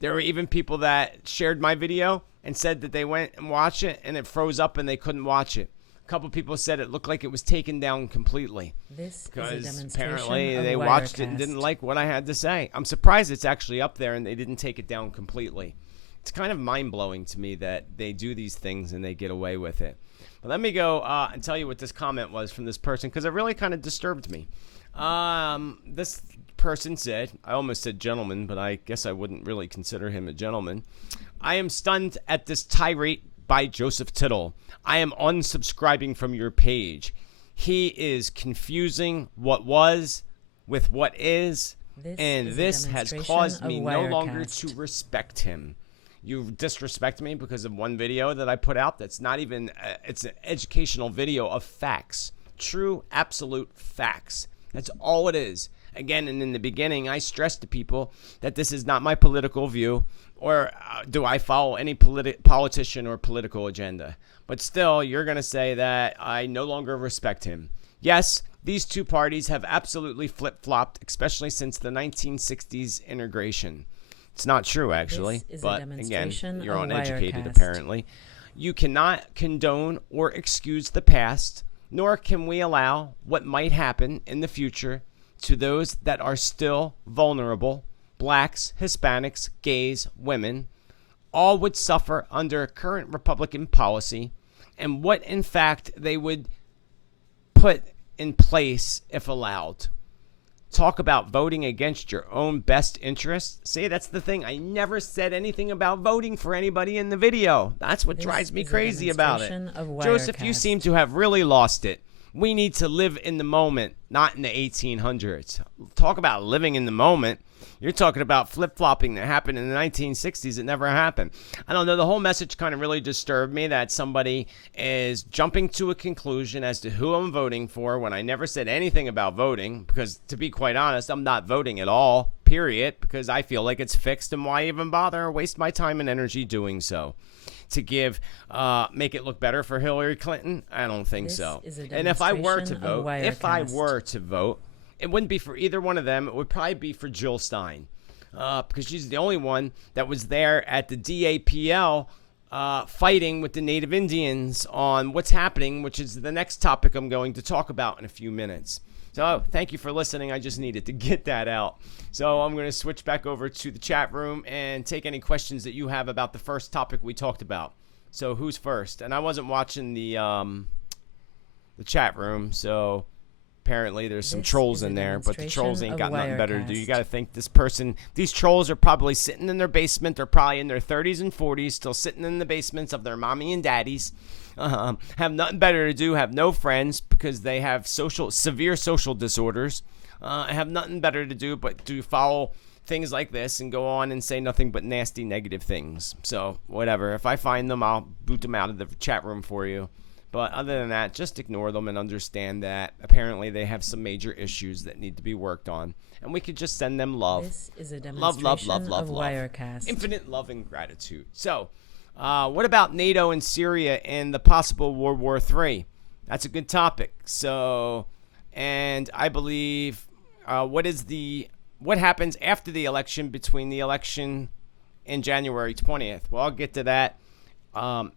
There were even people that shared my video and said that they went and watched it, and it froze up and they couldn't watch it. A couple people said it looked like it was taken down completely. Because apparently they watched it and didn't like what I had to say. I'm surprised it's actually up there and they didn't take it down completely. It's kind of mind-blowing to me that they do these things and they get away with it. But let me go and tell you what this comment was from this person, because it really kind of disturbed me. This person said, I almost said gentleman, but I guess I wouldn't really consider him a gentleman. I am stunned at this tirade by Joseph Tittle. I am unsubscribing from your page. He is confusing what was with what is, and this has caused me no longer to respect him. You disrespect me because of one video that I put out that's not even, it's an educational video of facts. True, absolute facts. That's all it is. Again, and in the beginning, I stressed to people that this is not my political view, or do I follow any politician or political agenda. But still, you're going to say that I no longer respect him. Yes, these two parties have absolutely flip-flopped, especially since the 1960s integration. It's not true, actually, but again, you're uneducated, apparently. You cannot condone or excuse the past, nor can we allow what might happen in the future to those that are still vulnerable. Blacks, Hispanics, gays, women, all would suffer under current Republican policy, and what, in fact, they would put in place if allowed. Talk about voting against your own best interests. See, that's the thing. I never said anything about voting for anybody in the video. That's what drives me crazy about it. Joseph, you seem to have really lost it. We need to live in the moment, not in the 1800s. Talk about living in the moment. You're talking about flip-flopping that happened in the 1960s. It never happened. I don't know. The whole message kind of really disturbed me that somebody is jumping to a conclusion as to who I'm voting for when I never said anything about voting. Because to be quite honest, I'm not voting at all, period, because I feel like it's fixed, and why even bother or waste my time and energy doing so? To make it look better for Hillary Clinton? I don't think so. And if I were to vote, it wouldn't be for either one of them. It would probably be for Jill Stein, because she's the only one that was there at the DAPL fighting with the Native Indians on what's happening, which is the next topic I'm going to talk about in a few minutes. So thank you for listening. I just needed to get that out. So I'm going to switch back over to the chat room and take any questions that you have about the first topic we talked about. So who's first? And I wasn't watching the chat room, so apparently there's some trolls in there, but the trolls ain't got nothing better to do. You got to think these trolls are probably sitting in their basement. They're probably in their 30s and 40s, still sitting in the basements of their mommy and daddies. Have nothing better to do, have no friends because they have severe social disorders. Have nothing better to do but to follow things like this and go on and say nothing but nasty, negative things. So whatever. If I find them, I'll boot them out of the chat room for you. But other than that, just ignore them and understand that apparently they have some major issues that need to be worked on. And we could just send them love. This is a demonstration of Wirecast. Infinite love and gratitude. So, what about NATO and Syria and the possible World War III? That's a good topic. So, and I believe what happens after the election between the election and January 20th? Well, I'll get to that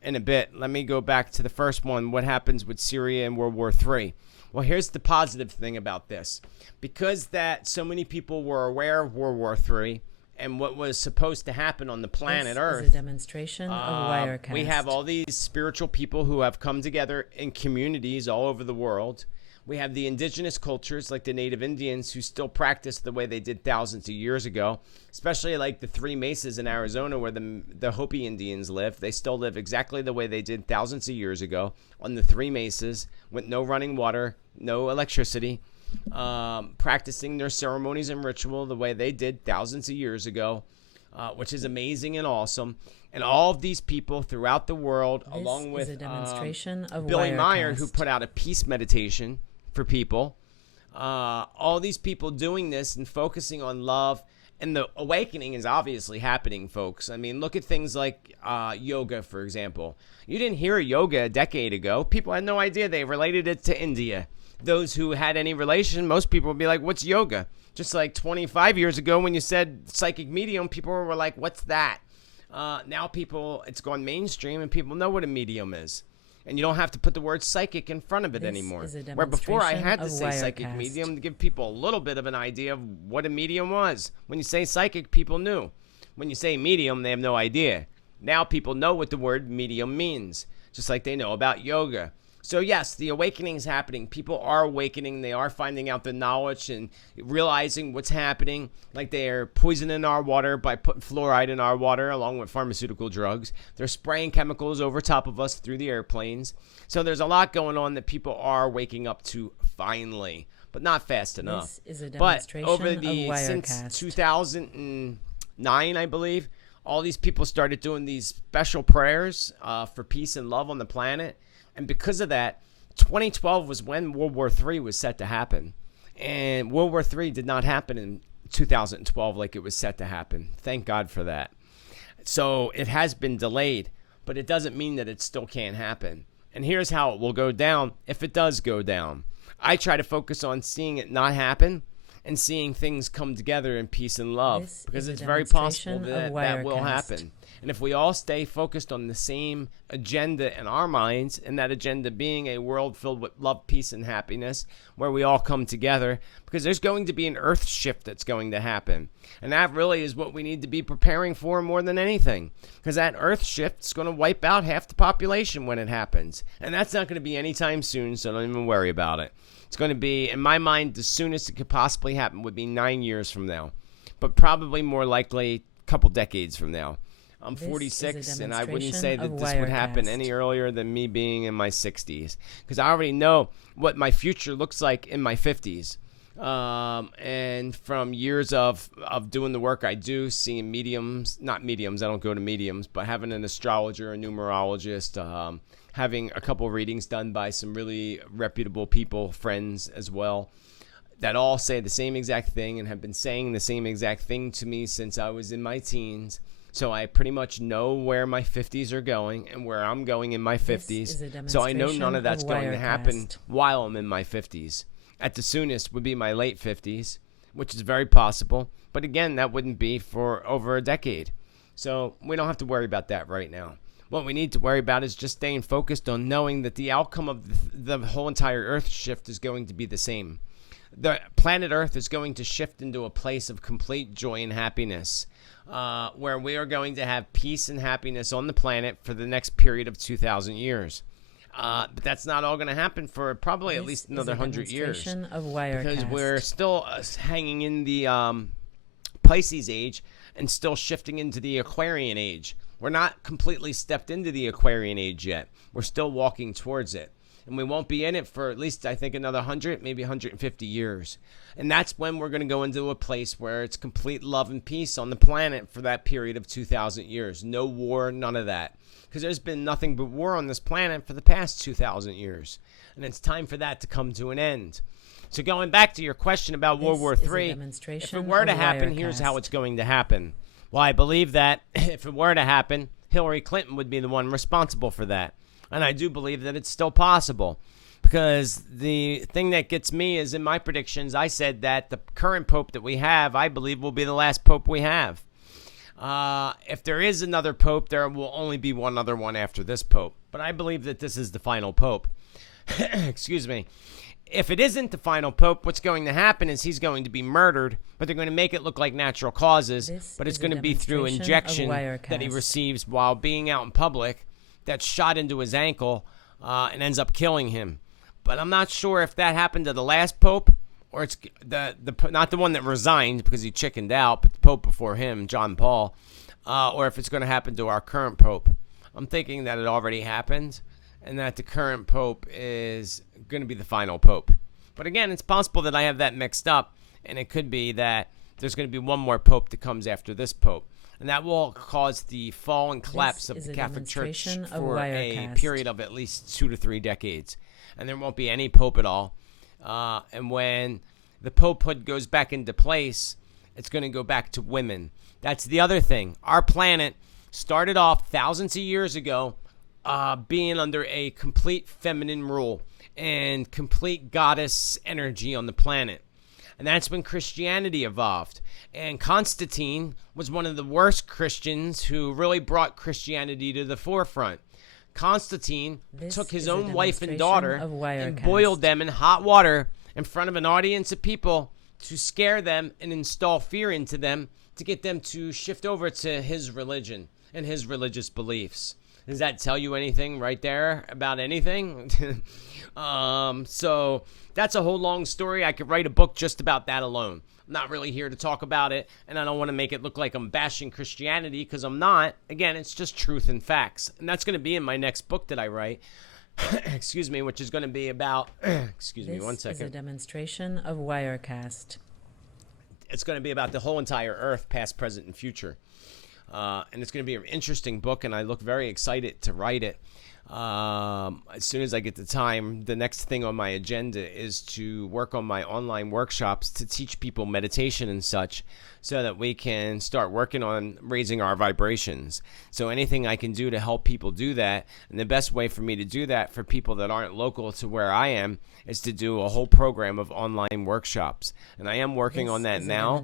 in a bit. Let me go back to the first one. What happens with Syria and World War III? Well, here's the positive thing about this. Because that so many people were aware of World War III and what was supposed to happen on the planet Earth. This is a demonstration of Wirecast. We have all these spiritual people who have come together in communities all over the world. We have the indigenous cultures like the Native Indians who still practice the way they did thousands of years ago, especially like the Three Mesas in Arizona where the Hopi Indians live. They still live exactly the way they did thousands of years ago on the Three Mesas with no running water, no electricity, practicing their ceremonies and ritual the way they did thousands of years ago, which is amazing and awesome. And all of these people throughout the world, along with a demonstration of Billy Wirecast. Meyer, who put out a peace meditation for people, all these people doing this and focusing on love, and the awakening is obviously happening, folks. I mean, look at things like yoga, for example. You didn't hear yoga a decade ago. People had no idea. They related it to India. Those who had any relation, most people would be like, what's yoga? Just like 25 years ago when you said psychic medium, people were like, what's that? Now it's gone mainstream and people know what a medium is. And you don't have to put the word psychic in front of it anymore. Where before I had to say psychic medium to give people a little bit of an idea of what a medium was. When you say psychic, people knew. When you say medium, they have no idea. Now people know what the word medium means, just like they know about yoga. So yes, the awakening is happening. People are awakening. They are finding out the knowledge and realizing what's happening. Like they're poisoning our water by putting fluoride in our water along with pharmaceutical drugs. They're spraying chemicals over top of us through the airplanes. So there's a lot going on that people are waking up to finally, but not fast enough. This is a demonstration but over of Wirecast. Since 2009, I believe, all these people started doing these special prayers for peace and love on the planet. And because of that, 2012 was when World War III was set to happen. And World War III did not happen in 2012 like it was set to happen. Thank God for that. So it has been delayed, but it doesn't mean that it still can't happen. And here's how it will go down if it does go down. I try to focus on seeing it not happen and seeing things come together in peace and love, because it's very possible that that will happen. And if we all stay focused on the same agenda in our minds, and that agenda being a world filled with love, peace, and happiness, where we all come together, because there's going to be an earth shift that's going to happen. And that really is what we need to be preparing for more than anything, because that earth shift is going to wipe out half the population when it happens. And that's not going to be anytime soon, so don't even worry about it. It's going to be, in my mind, the soonest it could possibly happen would be 9 years from now, but probably more likely a couple decades from now. I'm 46, and I wouldn't say that this would happen any earlier than me being in my 60s, because I already know what my future looks like in my 50s. And from years of doing the work I do, seeing mediums, not mediums, I don't go to mediums, but having an astrologer, a numerologist, having a couple readings done by some really reputable people, friends as well, that all say the same exact thing and have been saying the same exact thing to me since I was in my teens. So I pretty much know where my 50s are going and where I'm going in my 50s. So I know none of that's going to happen while I'm in my 50s. At the soonest would be my late 50s, which is very possible. But again, that wouldn't be for over a decade. So we don't have to worry about that right now. What we need to worry about is just staying focused on knowing that the outcome of the whole entire earth shift is going to be the same. the planet Earth is going to shift into a place of complete joy and happiness, where we are going to have peace and happiness on the planet for the next period of 2,000 years. But that's not all going to happen for probably at least another 100 years, because we're still hanging in the Pisces age and still shifting into the Aquarian age. We're not completely stepped into the Aquarian age yet. We're still walking towards it. And we won't be in it for at least, I think, another 100, maybe 150 years. And that's when we're going to go into a place where it's complete love and peace on the planet for that period of 2,000 years. No war, none of that. Because there's been nothing but war on this planet for the past 2,000 years. And it's time for that to come to an end. So going back to your question about World War III, if it were to happen, here's how it's going to happen. Well, I believe that if it were to happen, Hillary Clinton would be the one responsible for that. And I do believe that it's still possible, because the thing that gets me is in my predictions, I said that the current pope that we have, I believe, will be the last pope we have. If there is another pope, there will only be one other one after this pope. But I believe that this is the final pope. Excuse me. If it isn't the final pope, what's going to happen is he's going to be murdered, but they're going to make it look like natural causes, but it's going to be through injection that he receives while being out in public that's shot into his ankle and ends up killing him. But I'm not sure if that happened to the last pope, or it's the not the one that resigned because he chickened out, but the pope before him, John Paul, or if it's going to happen to our current pope. I'm thinking that it already happened, and that the current pope is going to be the final pope. But again, it's possible that I have that mixed up, and it could be that there's going to be one more pope that comes after this pope. And that will cause the fall and collapse of the Catholic Church for a period of at least 2 to 3 decades. And there won't be any pope at all. And when the popehood goes back into place, it's going to go back to women. That's the other thing. Our planet started off thousands of years ago being under a complete feminine rule and complete goddess energy on the planet. And that's when Christianity evolved. And Constantine was one of the worst Christians who really brought Christianity to the forefront. Constantine took his own wife and daughter and boiled them in hot water in front of an audience of people to scare them and install fear into them to get them to shift over to his religion and his religious beliefs. Does that tell you anything right there about anything? So that's a whole long story. I could write a book just about that alone. I'm not really here to talk about it, and I don't want to make it look like I'm bashing Christianity, because I'm not. Again, it's just truth and facts. And that's going to be in my next book that I write, excuse me, which is going to be about, excuse me, 1 second. This is a demonstration of Wirecast. It's going to be about the whole entire Earth, past, present, and future. And it's going to be an interesting book, and I look very excited to write it. As soon as I get the time, the next thing on my agenda is to work on my online workshops to teach people meditation and such, so that we can start working on raising our vibrations. So anything I can do to help people do that, and the best way for me to do that for people that aren't local to where I am is to do a whole program of online workshops. And I am working on that now.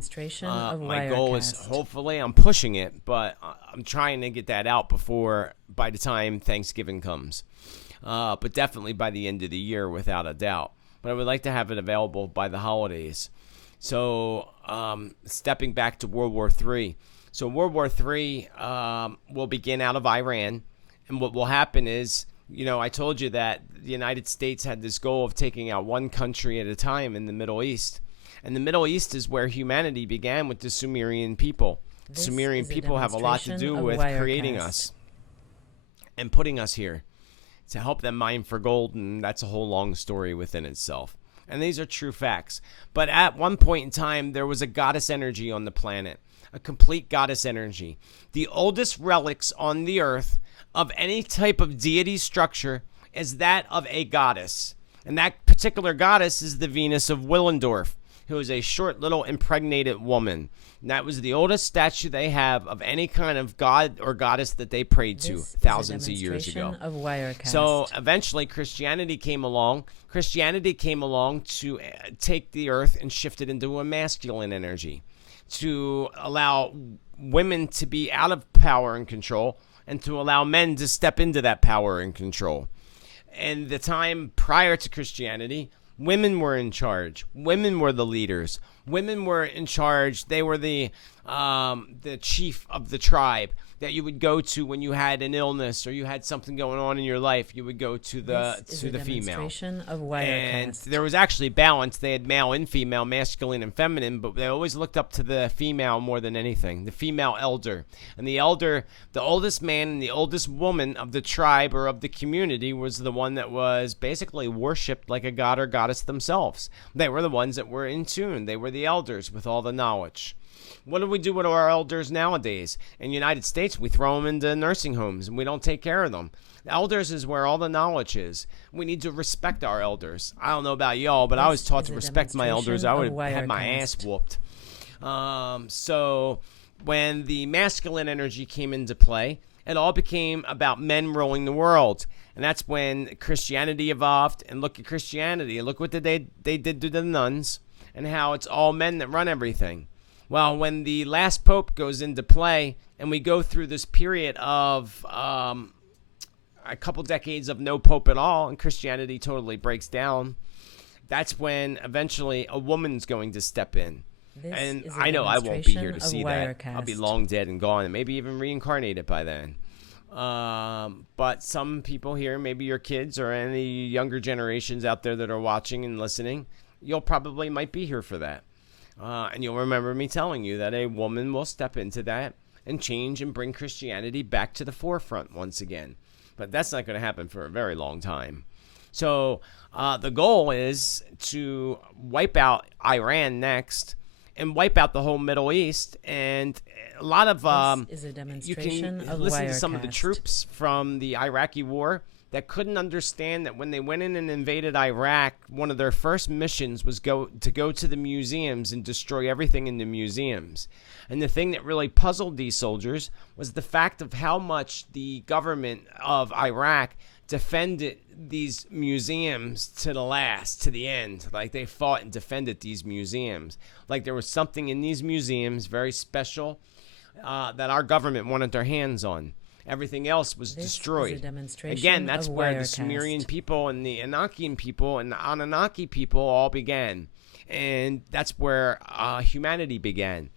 My goal is, hopefully, I'm pushing it, but I'm trying to get that out by the time Thanksgiving comes. But definitely by the end of the year, without a doubt. But I would like to have it available by the holidays. So stepping back to World War III. So World War III will begin out of Iran. And what will happen is, I told you that the United States had this goal of taking out one country at a time in the Middle East. And the Middle East is where humanity began with the Sumerian people. The Sumerian people have a lot to do with creating us and putting us here to help them mine for gold. And that's a whole long story within itself. And these are true facts. But at one point in time, there was a goddess energy on the planet, a complete goddess energy. The oldest relics on the earth of any type of deity structure is that of a goddess. And that particular goddess is the Venus of Willendorf, who is a short little impregnated woman. And that was the oldest statue they have of any kind of god or goddess that they prayed to thousands of years ago. So eventually Christianity came along. Christianity came along to take the earth and shift it into a masculine energy, to allow women to be out of power and control, and to allow men to step into that power and control. And the time prior to Christianity Women were in charge. Women were the leaders. Women were in charge. They were the chief of the tribe that you would go to when you had an illness or you had something going on in your life. You would go to the female. Demonstration of And Wirecast. there was actually balance. They had male and female, masculine and feminine, but they always looked up to the female more than anything, the female elder. And the elder, the oldest man and the oldest woman of the tribe or of the community, was the one that was basically worshipped like a god or goddess themselves. They were the ones that were in tune. They were the elders with all the knowledge. What do we do with our elders nowadays? In the United States, we throw them into nursing homes and we don't take care of them. The elders is where all the knowledge is. We need to respect our elders. I don't know about y'all, but I was taught to respect my elders. I would have had my ass whooped. So when the masculine energy came into play, it all became about men ruling the world. And that's when Christianity evolved. And look at Christianity. Look what they did to the nuns and how it's all men that run everything. Well, when the last pope goes into play and we go through this period of a couple decades of no pope at all and Christianity totally breaks down, that's when eventually a woman's going to step in. And I know I won't be here to see that. I'll be long dead and gone and maybe even reincarnated by then. But some people here, maybe your kids or any younger generations out there that are watching and listening, you'll probably might be here for that. And you'll remember me telling you that a woman will step into that and change and bring Christianity back to the forefront once again. But that's not going to happen for a very long time. So the goal is to wipe out Iran next and wipe out the whole Middle East. And a lot of This is a demonstration you can of listen Wirecast. to some of the troops from the Iraqi war that couldn't understand that when they went in and invaded Iraq, one of their first missions was to go to the museums and destroy everything in the museums. And the thing that really puzzled these soldiers was the fact of how much the government of Iraq defended these museums to the last, to the end. Like they fought and defended these museums. Like there was something in these museums very special that our government wanted their hands on. Everything else was destroyed. Again, that's where the Sumerian people and the Enochian people and the Anunnaki people all began. And that's where humanity began.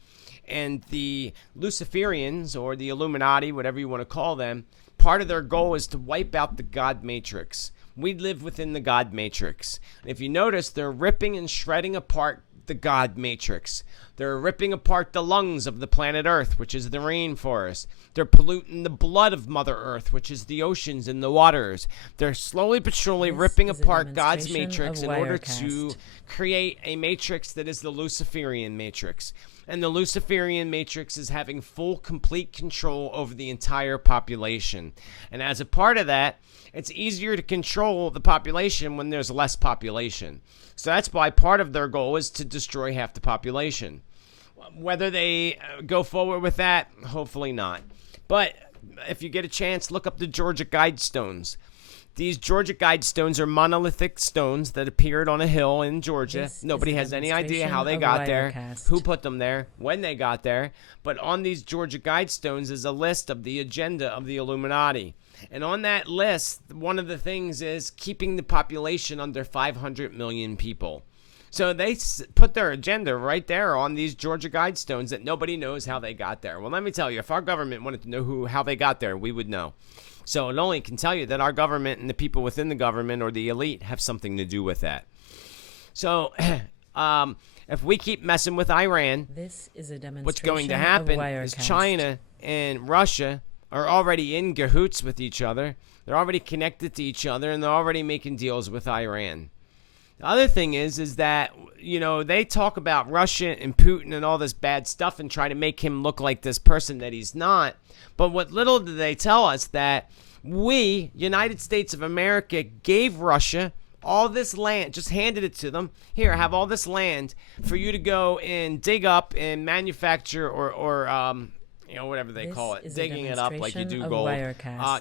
And the Luciferians, or the Illuminati, whatever you want to call them, part of their goal is to wipe out the God Matrix. We live within the God Matrix. And if you notice, they're ripping and shredding apart the God Matrix. They're ripping apart the lungs of the planet Earth, which is the rainforest. They're polluting the blood of Mother Earth, which is the oceans and the waters. They're slowly but surely ripping apart God's matrix in order to create a matrix that is the Luciferian matrix. And the Luciferian matrix is having full, complete control over the entire population. And as a part of that, it's easier to control the population when there's less population. So that's why part of their goal is to destroy half the population. Whether they go forward with that, hopefully not. But if you get a chance, look up the Georgia Guidestones. These Georgia Guidestones are monolithic stones that appeared on a hill in Georgia. Nobody has any idea how they got there, who put them there, when they got there. But on these Georgia Guidestones is a list of the agenda of the Illuminati. And on that list, one of the things is keeping the population under 500 million people. So they put their agenda right there on these Georgia Guidestones that nobody knows how they got there. Well, let me tell you, if our government wanted to know how they got there, we would know. So it only can tell you that our government and the people within the government or the elite have something to do with that. So if we keep messing with Iran, what's going to happen is China and Russia are already in cahoots with each other. They're already connected to each other, and they're already making deals with Iran. The other thing is that, you know, they talk about Russia and Putin and all this bad stuff and try to make him look like this person that he's not. But what little do they tell us that we, United States of America, gave Russia all this land, just handed it to them. Here, have all this land for you to go and dig up and manufacture or you know, whatever they call it, digging it up like you do gold.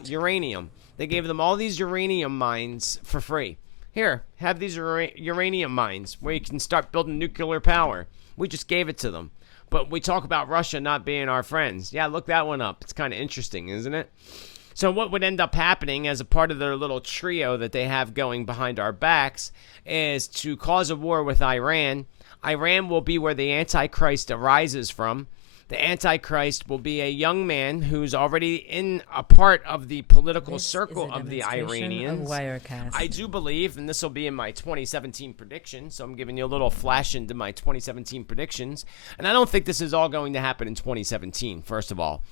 Uranium. They gave them all these uranium mines for free. Here, have these uranium mines where you can start building nuclear power. We just gave it to them. But we talk about Russia not being our friends. Yeah, look that one up. It's kind of interesting, isn't it? So what would end up happening as a part of their little trio that they have going behind our backs is to cause a war with Iran. Iran will be where the Antichrist arises from. The Antichrist will be a young man who's already in a part of the political circle of the Iranians. I do believe, and this will be in my 2017 prediction, so I'm giving you a little flash into my 2017 predictions. And I don't think this is all going to happen in 2017, first of all.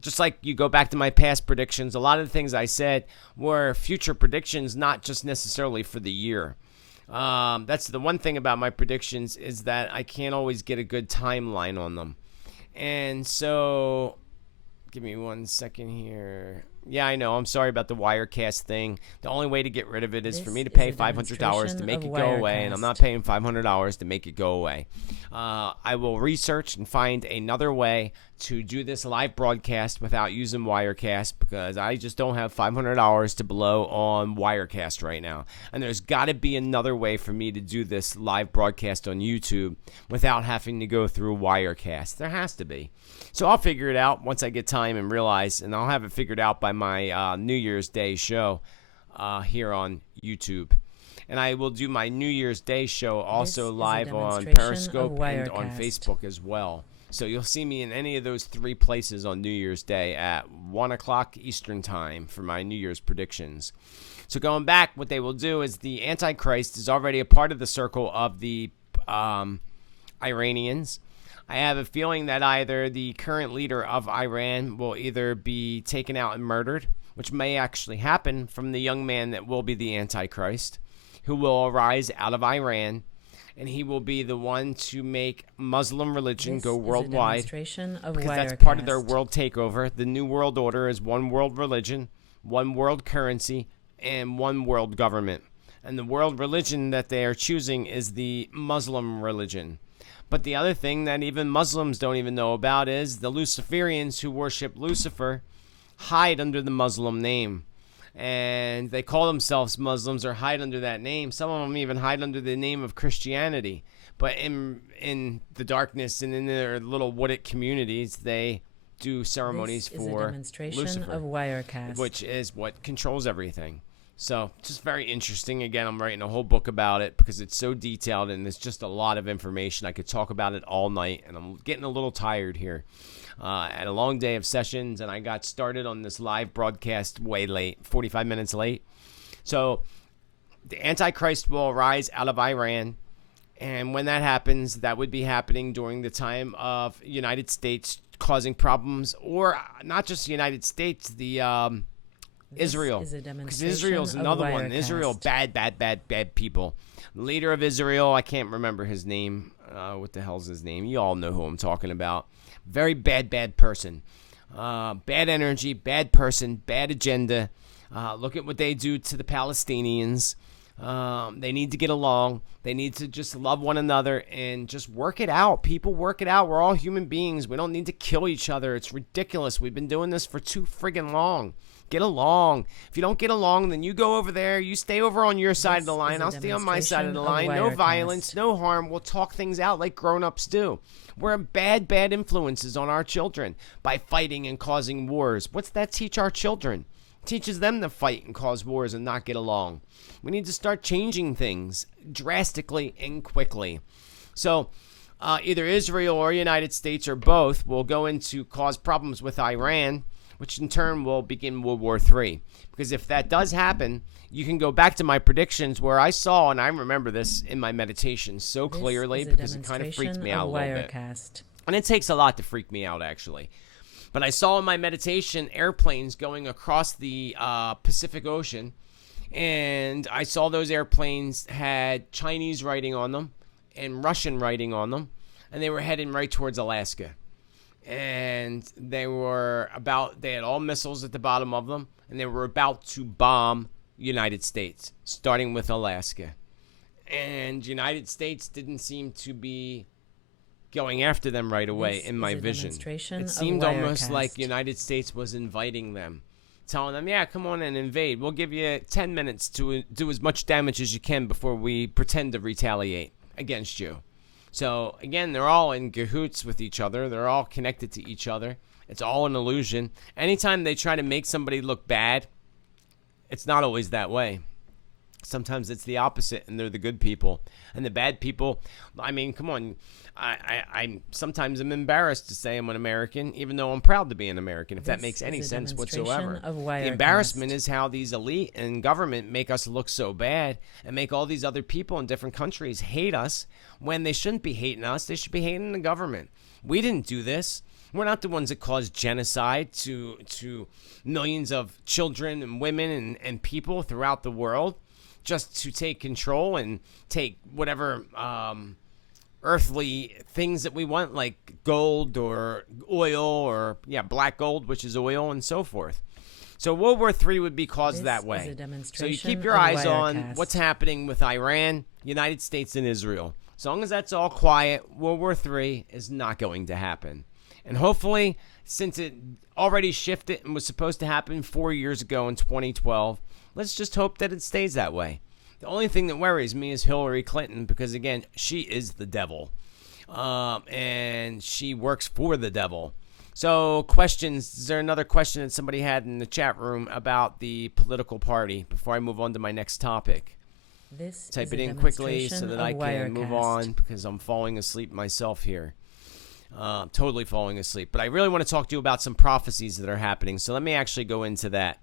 Just like you go back to my past predictions, a lot of the things I said were future predictions, not just necessarily for the year. That's the one thing about my predictions, is that I can't always get a good timeline on them. And so, give me 1 second here. Yeah, I know. I'm sorry about the Wirecast thing. The only way to get rid of it is for me to pay $500 to make it go away, and I'm not paying $500 to make it go away. I will research and find another way to do this live broadcast without using Wirecast, because I just don't have $500 to blow on Wirecast right now. And there's got to be another way for me to do this live broadcast on YouTube without having to go through Wirecast. There has to be. So I'll figure it out once I get time and realize, and I'll have it figured out by my New Year's Day show here on YouTube. And I will do my New Year's Day show also live on Periscope and on Facebook as well. So you'll see me in any of those three places on New Year's Day at 1 o'clock Eastern Time for my New Year's predictions. So going back, what they will do is the Antichrist is already a part of the circle of the Iranians. I have a feeling that either the current leader of Iran will either be taken out and murdered, which may actually happen from the young man that will be the Antichrist, who will arise out of Iran, and he will be the one to make Muslim religion go worldwide, because that's part of their world takeover. The New World Order is one world religion, one world currency, and one world government. And the world religion that they are choosing is the Muslim religion. But the other thing that even Muslims don't even know about is the Luciferians who worship Lucifer hide under the Muslim name. And they call themselves Muslims or hide under that name. Some of them even hide under the name of Christianity. But in the darkness and in their little wooded communities, they do ceremonies for Lucifer, which is what controls everything. So just very interesting. Again, I'm writing a whole book about it because it's so detailed and there's just a lot of information. I could talk about it all night, and I'm getting a little tired here. At a long day of sessions, and I got started on this live broadcast way late, 45 minutes late. So the Antichrist will arise out of Iran, and when that happens, that would be happening during the time of United States causing problems, or not just the United States, the Israel, because Israel's another one. Israel, bad people. The leader of Israel, I can't remember his name. What the hell's his name? You all know who I'm talking about. Very bad person. Bad energy, bad person, bad agenda. Look at what they do to the Palestinians. They need to get along. They need to just love one another and just work it out. People, work it out. We're all human beings. We don't need to kill each other. It's ridiculous. We've been doing this for too friggin' long. Get along. If you don't get along, then you go over there. You stay over on your side of the line. I'll stay on my side of the line. No violence, no harm. We'll talk things out like grown-ups do. We're bad influences on our children by fighting and causing wars. What's that teach our children? It teaches them to fight and cause wars and not get along. We need to start changing things drastically and quickly. So either Israel or United States or both will go in to cause problems with Iran, which in turn will begin World War III. Because if that does happen, you can go back to my predictions where I saw, and I remember this in my meditation so clearly because it kind of freaked me out a little bit. And it takes a lot to freak me out, actually. But I saw in my meditation airplanes going across the Pacific Ocean, and I saw those airplanes had Chinese writing on them and Russian writing on them, and they were heading right towards Alaska. And they had all missiles at the bottom of them, and they were about to bomb United States, starting with Alaska. And United States didn't seem to be going after them right away in my vision. It seemed almost like United States was inviting them, telling them, yeah, come on and invade. We'll give you 10 minutes to do as much damage as you can before we pretend to retaliate against you. So again, they're all in cahoots with each other. They're all connected to each other. It's all an illusion. Anytime they try to make somebody look bad, it's not always that way. Sometimes it's the opposite, and they're the good people. And the bad people, I mean, come on. I sometimes am embarrassed to say I'm an American, even though I'm proud to be an American, if that makes any sense whatsoever. The embarrassment is how these elite and government make us look so bad and make all these other people in different countries hate us when they shouldn't be hating us. They should be hating the government. We didn't do this. We're not the ones that caused genocide to millions of children and women and people throughout the world just to take control and take whatever earthly things that we want, like gold or oil or, black gold, which is oil, and so forth. So World War III would be caused that way. So you keep your eyes on what's happening with Iran, United States, and Israel. As long as that's all quiet, World War III is not going to happen. And hopefully, since it already shifted and was supposed to happen 4 years ago in 2012, let's just hope that it stays that way. The only thing that worries me is Hillary Clinton, because, again, she is the devil. And she works for the devil. So, questions. Is there another question that somebody had in the chat room about the political party before I move on to my next topic? Type it in quickly so that I can move on, because I'm falling asleep myself here. Totally falling asleep. But I really want to talk to you about some prophecies that are happening. So let me actually go into that.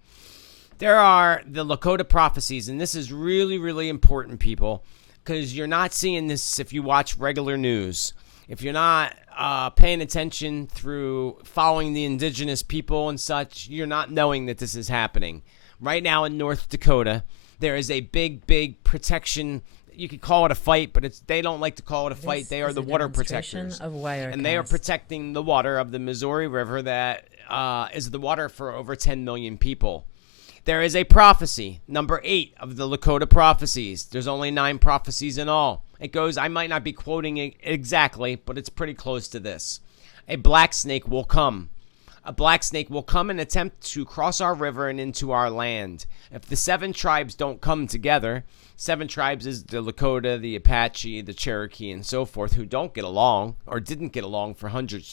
There are the Lakota prophecies, and this is really, really important, people, because you're not seeing this if you watch regular news. If you're not paying attention through following the indigenous people and such, you're not knowing that this is happening. Right now in North Dakota, there is a big, big protection. You could call it a fight, but they don't like to call it a fight. They are the water protectors. And they are protecting the water of the Missouri River that is the water for over 10 million people. There is a prophecy, number 8 of the Lakota prophecies. There's only 9 prophecies in all. It goes, I might not be quoting it exactly, but it's pretty close to this. A black snake will come. A black snake will come and attempt to cross our river and into our land. If the 7 tribes don't come together, 7 tribes is the Lakota, the Apache, the Cherokee, and so forth, who don't get along or didn't get along for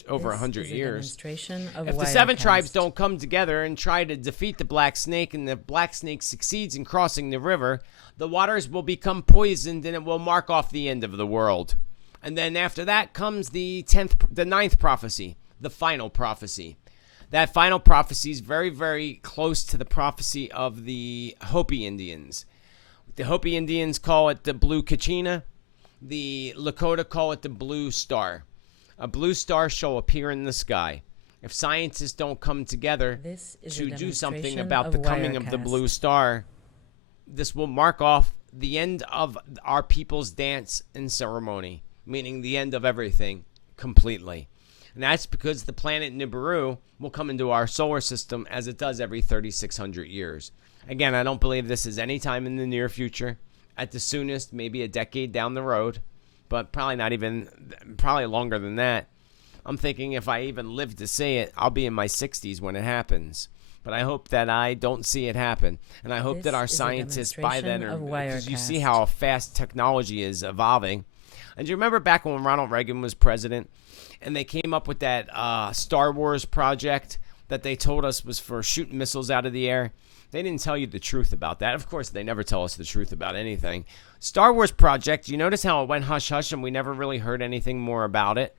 over 100 years. If the 7 tribes don't come together and try to defeat the black snake, and the black snake succeeds in crossing the river, the waters will become poisoned and it will mark off the end of the world. And then after that comes the 9th prophecy, the final prophecy. That final prophecy is very, very close to the prophecy of the Hopi Indians. The Hopi Indians call it the blue Kachina. The Lakota call it the blue star. A blue star shall appear in the sky. If scientists don't come together to do something about the coming of the blue star, this will mark off the end of our people's dance and ceremony, meaning the end of everything completely. And that's because the planet Nibiru will come into our solar system as it does every 3,600 years. Again, I don't believe this is any time in the near future. At the soonest, maybe a decade down the road, but probably longer than that. I'm thinking if I even live to see it, I'll be in my 60s when it happens. But I hope that I don't see it happen. And I hope that our scientists by then because you see how fast technology is evolving. And do you remember back when Ronald Reagan was president and they came up with that Star Wars project that they told us was for shooting missiles out of the air? They didn't tell you the truth about that. Of course, they never tell us the truth about anything. Star Wars project, you notice how it went hush-hush and we never really heard anything more about it?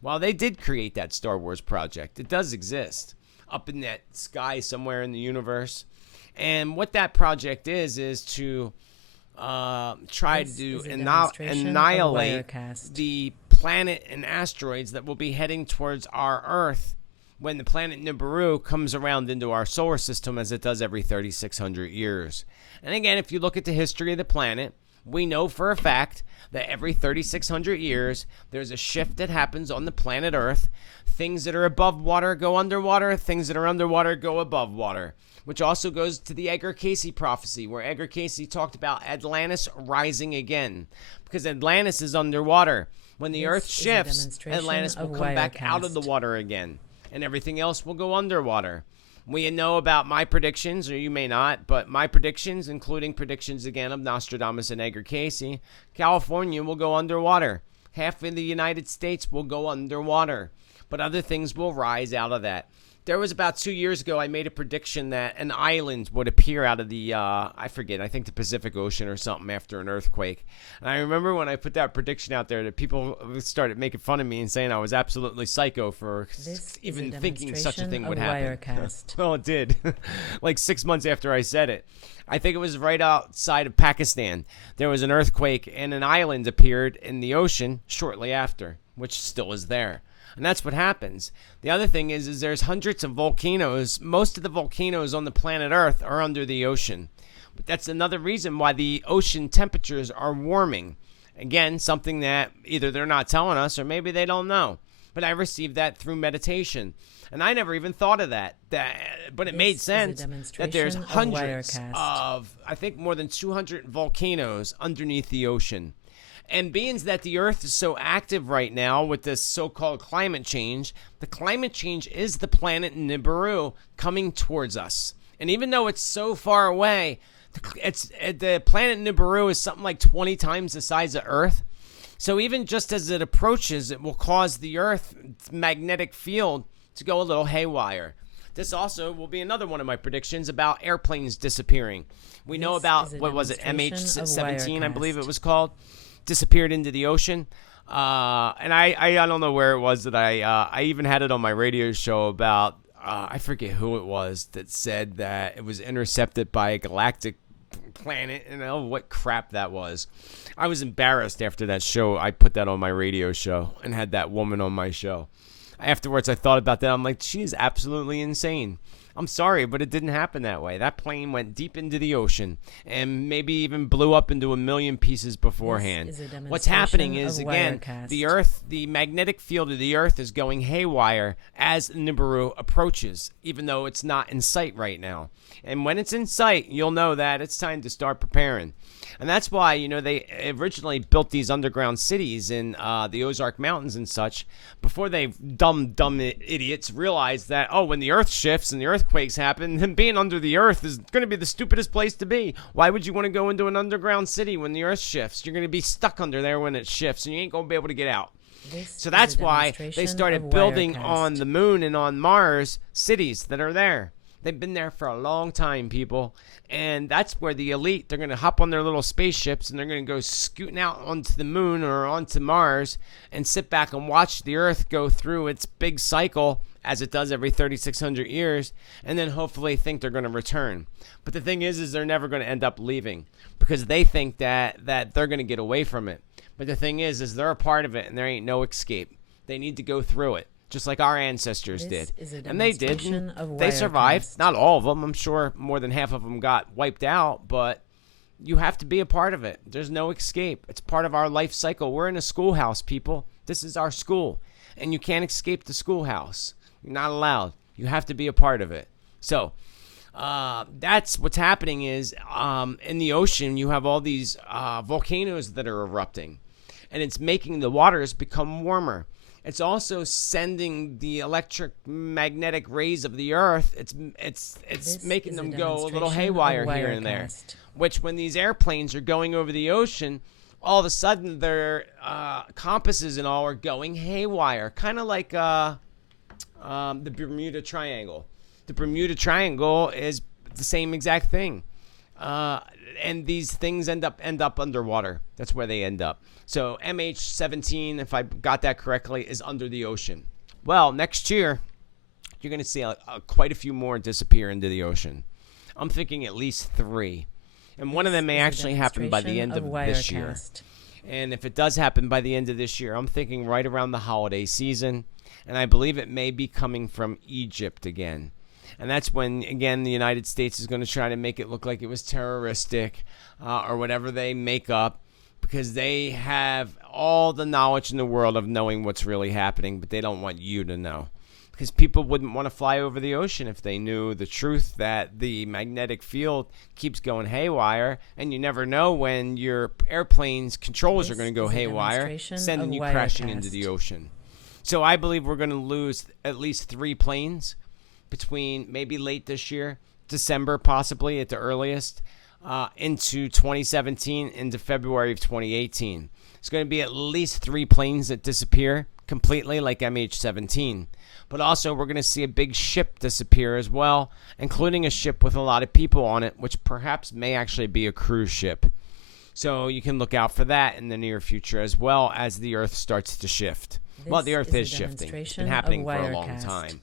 Well, they did create that Star Wars project. It does exist up in that sky somewhere in the universe. And what that project is to try to annihilate the planet and asteroids that will be heading towards our Earth when the planet Nibiru comes around into our solar system as it does every 3,600 years. And again, if you look at the history of the planet, we know for a fact that every 3,600 years, there's a shift that happens on the planet Earth. Things that are above water go underwater. Things that are underwater go above water, which also goes to the Edgar Cayce prophecy, where Edgar Cayce talked about Atlantis rising again, because Atlantis is underwater. When the Earth shifts, Atlantis will come back out of the water again, and everything else will go underwater. We know about my predictions, or you may not, but my predictions, including predictions again of Nostradamus and Edgar Cayce, California will go underwater. Half of the United States will go underwater, but other things will rise out of that. There was about 2 years ago, I made a prediction that an island would appear out of the, I think the Pacific Ocean or something after an earthquake. And I remember when I put that prediction out there that people started making fun of me and saying I was absolutely psycho for even thinking such a thing would happen. Wirecast. Well, it did. Like 6 months after I said it. I think it was right outside of Pakistan. There was an earthquake and an island appeared in the ocean shortly after, which still is there. And that's what happens. The other thing is there's hundreds of volcanoes. Most of the volcanoes on the planet Earth are under the ocean. But that's another reason why the ocean temperatures are warming. Again, something that either they're not telling us or maybe they don't know. But I received that through meditation. And I never even thought of that. But it made sense that there's hundreds of, I think more than 200 volcanoes underneath the ocean. And being that the Earth is so active right now with this so-called climate change, the climate change is the planet Nibiru coming towards us. And even though it's so far away, the planet Nibiru is something like 20 times the size of Earth. So even just as it approaches, it will cause the Earth's magnetic field to go a little haywire. This also will be another one of my predictions about airplanes disappearing. We know about, what was it, MH17, I believe it was called. Disappeared into the ocean. And I don't know where it was that I even had it on my radio show about, I forget who it was that said that it was intercepted by a galactic planet, and oh, what crap that was. I was embarrassed after that show. I put that on my radio show and had that woman on my show. Afterwards, I thought about that. I'm like, she is absolutely insane. I'm sorry, but it didn't happen that way. That plane went deep into the ocean and maybe even blew up into a million pieces beforehand. What's happening is, again, the Earth, the magnetic field of the Earth is going haywire as Nibiru approaches, even though it's not in sight right now. And when it's in sight, you'll know that it's time to start preparing. And that's why, you know, they originally built these underground cities in the Ozark Mountains and such before they dumb idiots realized that, oh, when the Earth shifts and the earthquakes happen, then being under the Earth is going to be the stupidest place to be. Why would you want to go into an underground city when the Earth shifts? You're going to be stuck under there when it shifts, and you ain't going to be able to get out. So that's why they started building on the moon and on Mars cities that are there. They've been there for a long time, people. And that's where the elite, they're going to hop on their little spaceships and they're going to go scooting out onto the moon or onto Mars and sit back and watch the Earth go through its big cycle as it does every 3,600 years, and then hopefully think they're going to return. But the thing is they're never going to end up leaving because they think that they're going to get away from it. But the thing is they're a part of it and there ain't no escape. They need to go through it. Just like our ancestors did. And they did. They survived. Not all of them. I'm sure more than half of them got wiped out. But you have to be a part of it. There's no escape. It's part of our life cycle. We're in a schoolhouse, people. This is our school. And you can't escape the schoolhouse. You're not allowed. You have to be a part of it. So that's what's happening is in the ocean, you have all these volcanoes that are erupting. And it's making the waters become warmer. It's also sending the electromagnetic rays of the Earth. It's making them go a little haywire here and there. Which, when these airplanes are going over the ocean, all of a sudden their compasses and all are going haywire, kind of like the Bermuda Triangle. The Bermuda Triangle is the same exact thing. And these things end up underwater. That's where they end up. So MH17, if I got that correctly, is under the ocean. Well, next year, you're going to see quite a few more disappear into the ocean. I'm thinking at least 3. And one of them may actually happen by the end of this year. And if it does happen by the end of this year, I'm thinking right around the holiday season. And I believe it may be coming from Egypt again. And that's when, again, the United States is going to try to make it look like it was terroristic or whatever they make up, because they have all the knowledge in the world of knowing what's really happening, but they don't want you to know. Because people wouldn't want to fly over the ocean if they knew the truth that the magnetic field keeps going haywire, and you never know when your airplane's controllers are going to go haywire, sending you crashing into the ocean. So I believe we're going to lose at least 3 planes between maybe late this year, December possibly at the earliest, into 2017, into February of 2018. It's going to be at least 3 planes that disappear completely, like MH17. But also, we're going to see a big ship disappear as well, including a ship with a lot of people on it, which perhaps may actually be a cruise ship. So you can look out for that in the near future, as well as the Earth starts to shift. Well, the Earth is shifting. It's been happening for a long time.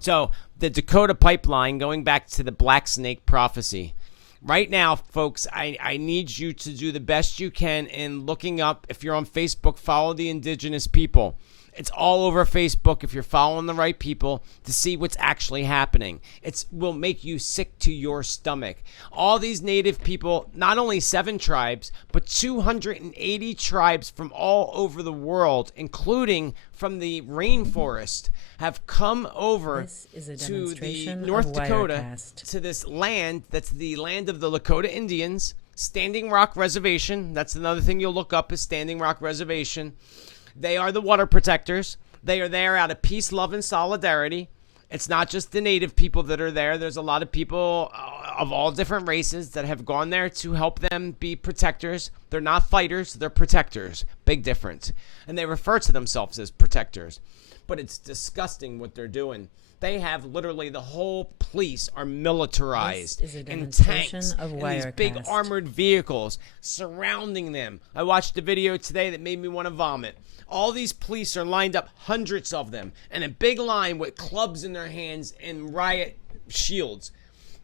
So the Dakota pipeline, going back to the Black Snake prophecy. Right now, folks, I need you to do the best you can in looking up. If you're on Facebook, follow the indigenous people. It's all over Facebook if you're following the right people to see what's actually happening. It will make you sick to your stomach. All these native people, not only 7 tribes, but 280 tribes from all over the world, including from the rainforest, have come over to the North Dakota, to this land that's the land of the Lakota Indians, Standing Rock Reservation. That's another thing you'll look up is Standing Rock Reservation. They are the water protectors. They are there out of peace, love, and solidarity. It's not just the native people that are there. There's a lot of people of all different races that have gone there to help them be protectors. They're not fighters. They're protectors. Big difference. And they refer to themselves as protectors. But it's disgusting what they're doing. They have literally the whole police are militarized in tanks and these big armored vehicles surrounding them. I watched a video today that made me want to vomit. All these police are lined up, hundreds of them, in a big line with clubs in their hands and riot shields.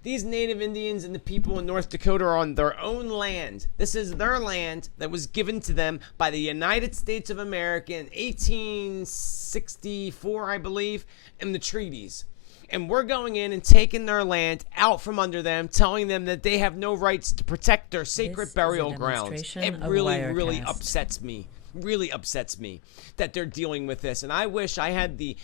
These native Indians and the people in North Dakota are on their own land. This is their land that was given to them by the United States of America in 1864, I believe, in the treaties. And we're going in and taking their land out from under them, telling them that they have no rights to protect their sacred burial grounds. It really upsets me. Really upsets me that they're dealing with this, and I wish I had the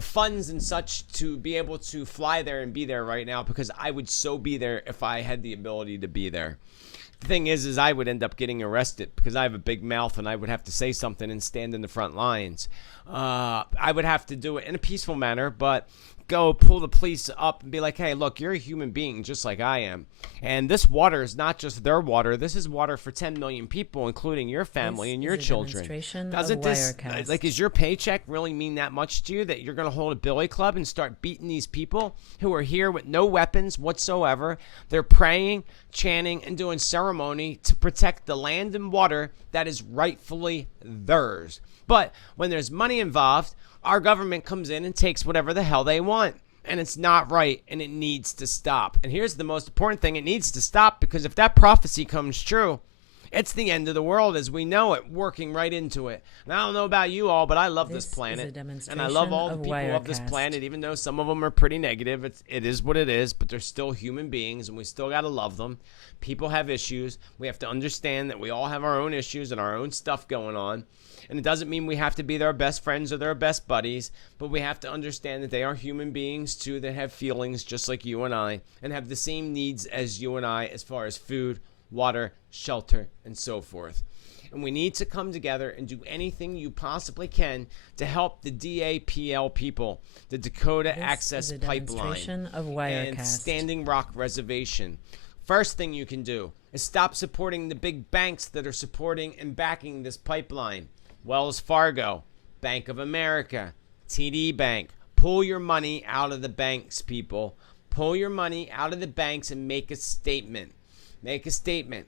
funds and such to be able to fly there and be there right now, because I would so be there if I had the ability to be there. The thing is I would end up getting arrested because I have a big mouth and I would have to say something and stand in the front lines. I would have to do it in a peaceful manner, but go pull the police up and be like, hey, look, you're a human being just like I am. And this water is not just their water. This is water for 10 million people, including your family and your children. Doesn't this, like, is your paycheck really mean that much to you that you're going to hold a billy club and start beating these people who are here with no weapons whatsoever? They're praying, chanting, and doing ceremony to protect the land and water that is rightfully theirs. But when there's money involved, our government comes in and takes whatever the hell they want. And it's not right, and it needs to stop. And here's the most important thing. It needs to stop because if that prophecy comes true, it's the end of the world as we know it, working right into it. And I don't know about you all, but I love this planet. And I love all the people of this planet, even though some of them are pretty negative. It is what it is, but they're still human beings, and we still got to love them. People have issues. We have to understand that we all have our own issues and our own stuff going on. And it doesn't mean we have to be their best friends or their best buddies, but we have to understand that they are human beings too that have feelings just like you and I, and have the same needs as you and I as far as food, water, shelter, and so forth. And we need to come together and do anything you possibly can to help the DAPL people, the Dakota Access Pipeline, and Standing Rock Reservation. First thing you can do is stop supporting the big banks that are supporting and backing this pipeline. Wells Fargo, Bank of America, TD Bank. Pull your money out of the banks, people. Pull your money out of the banks and make a statement. Make a statement.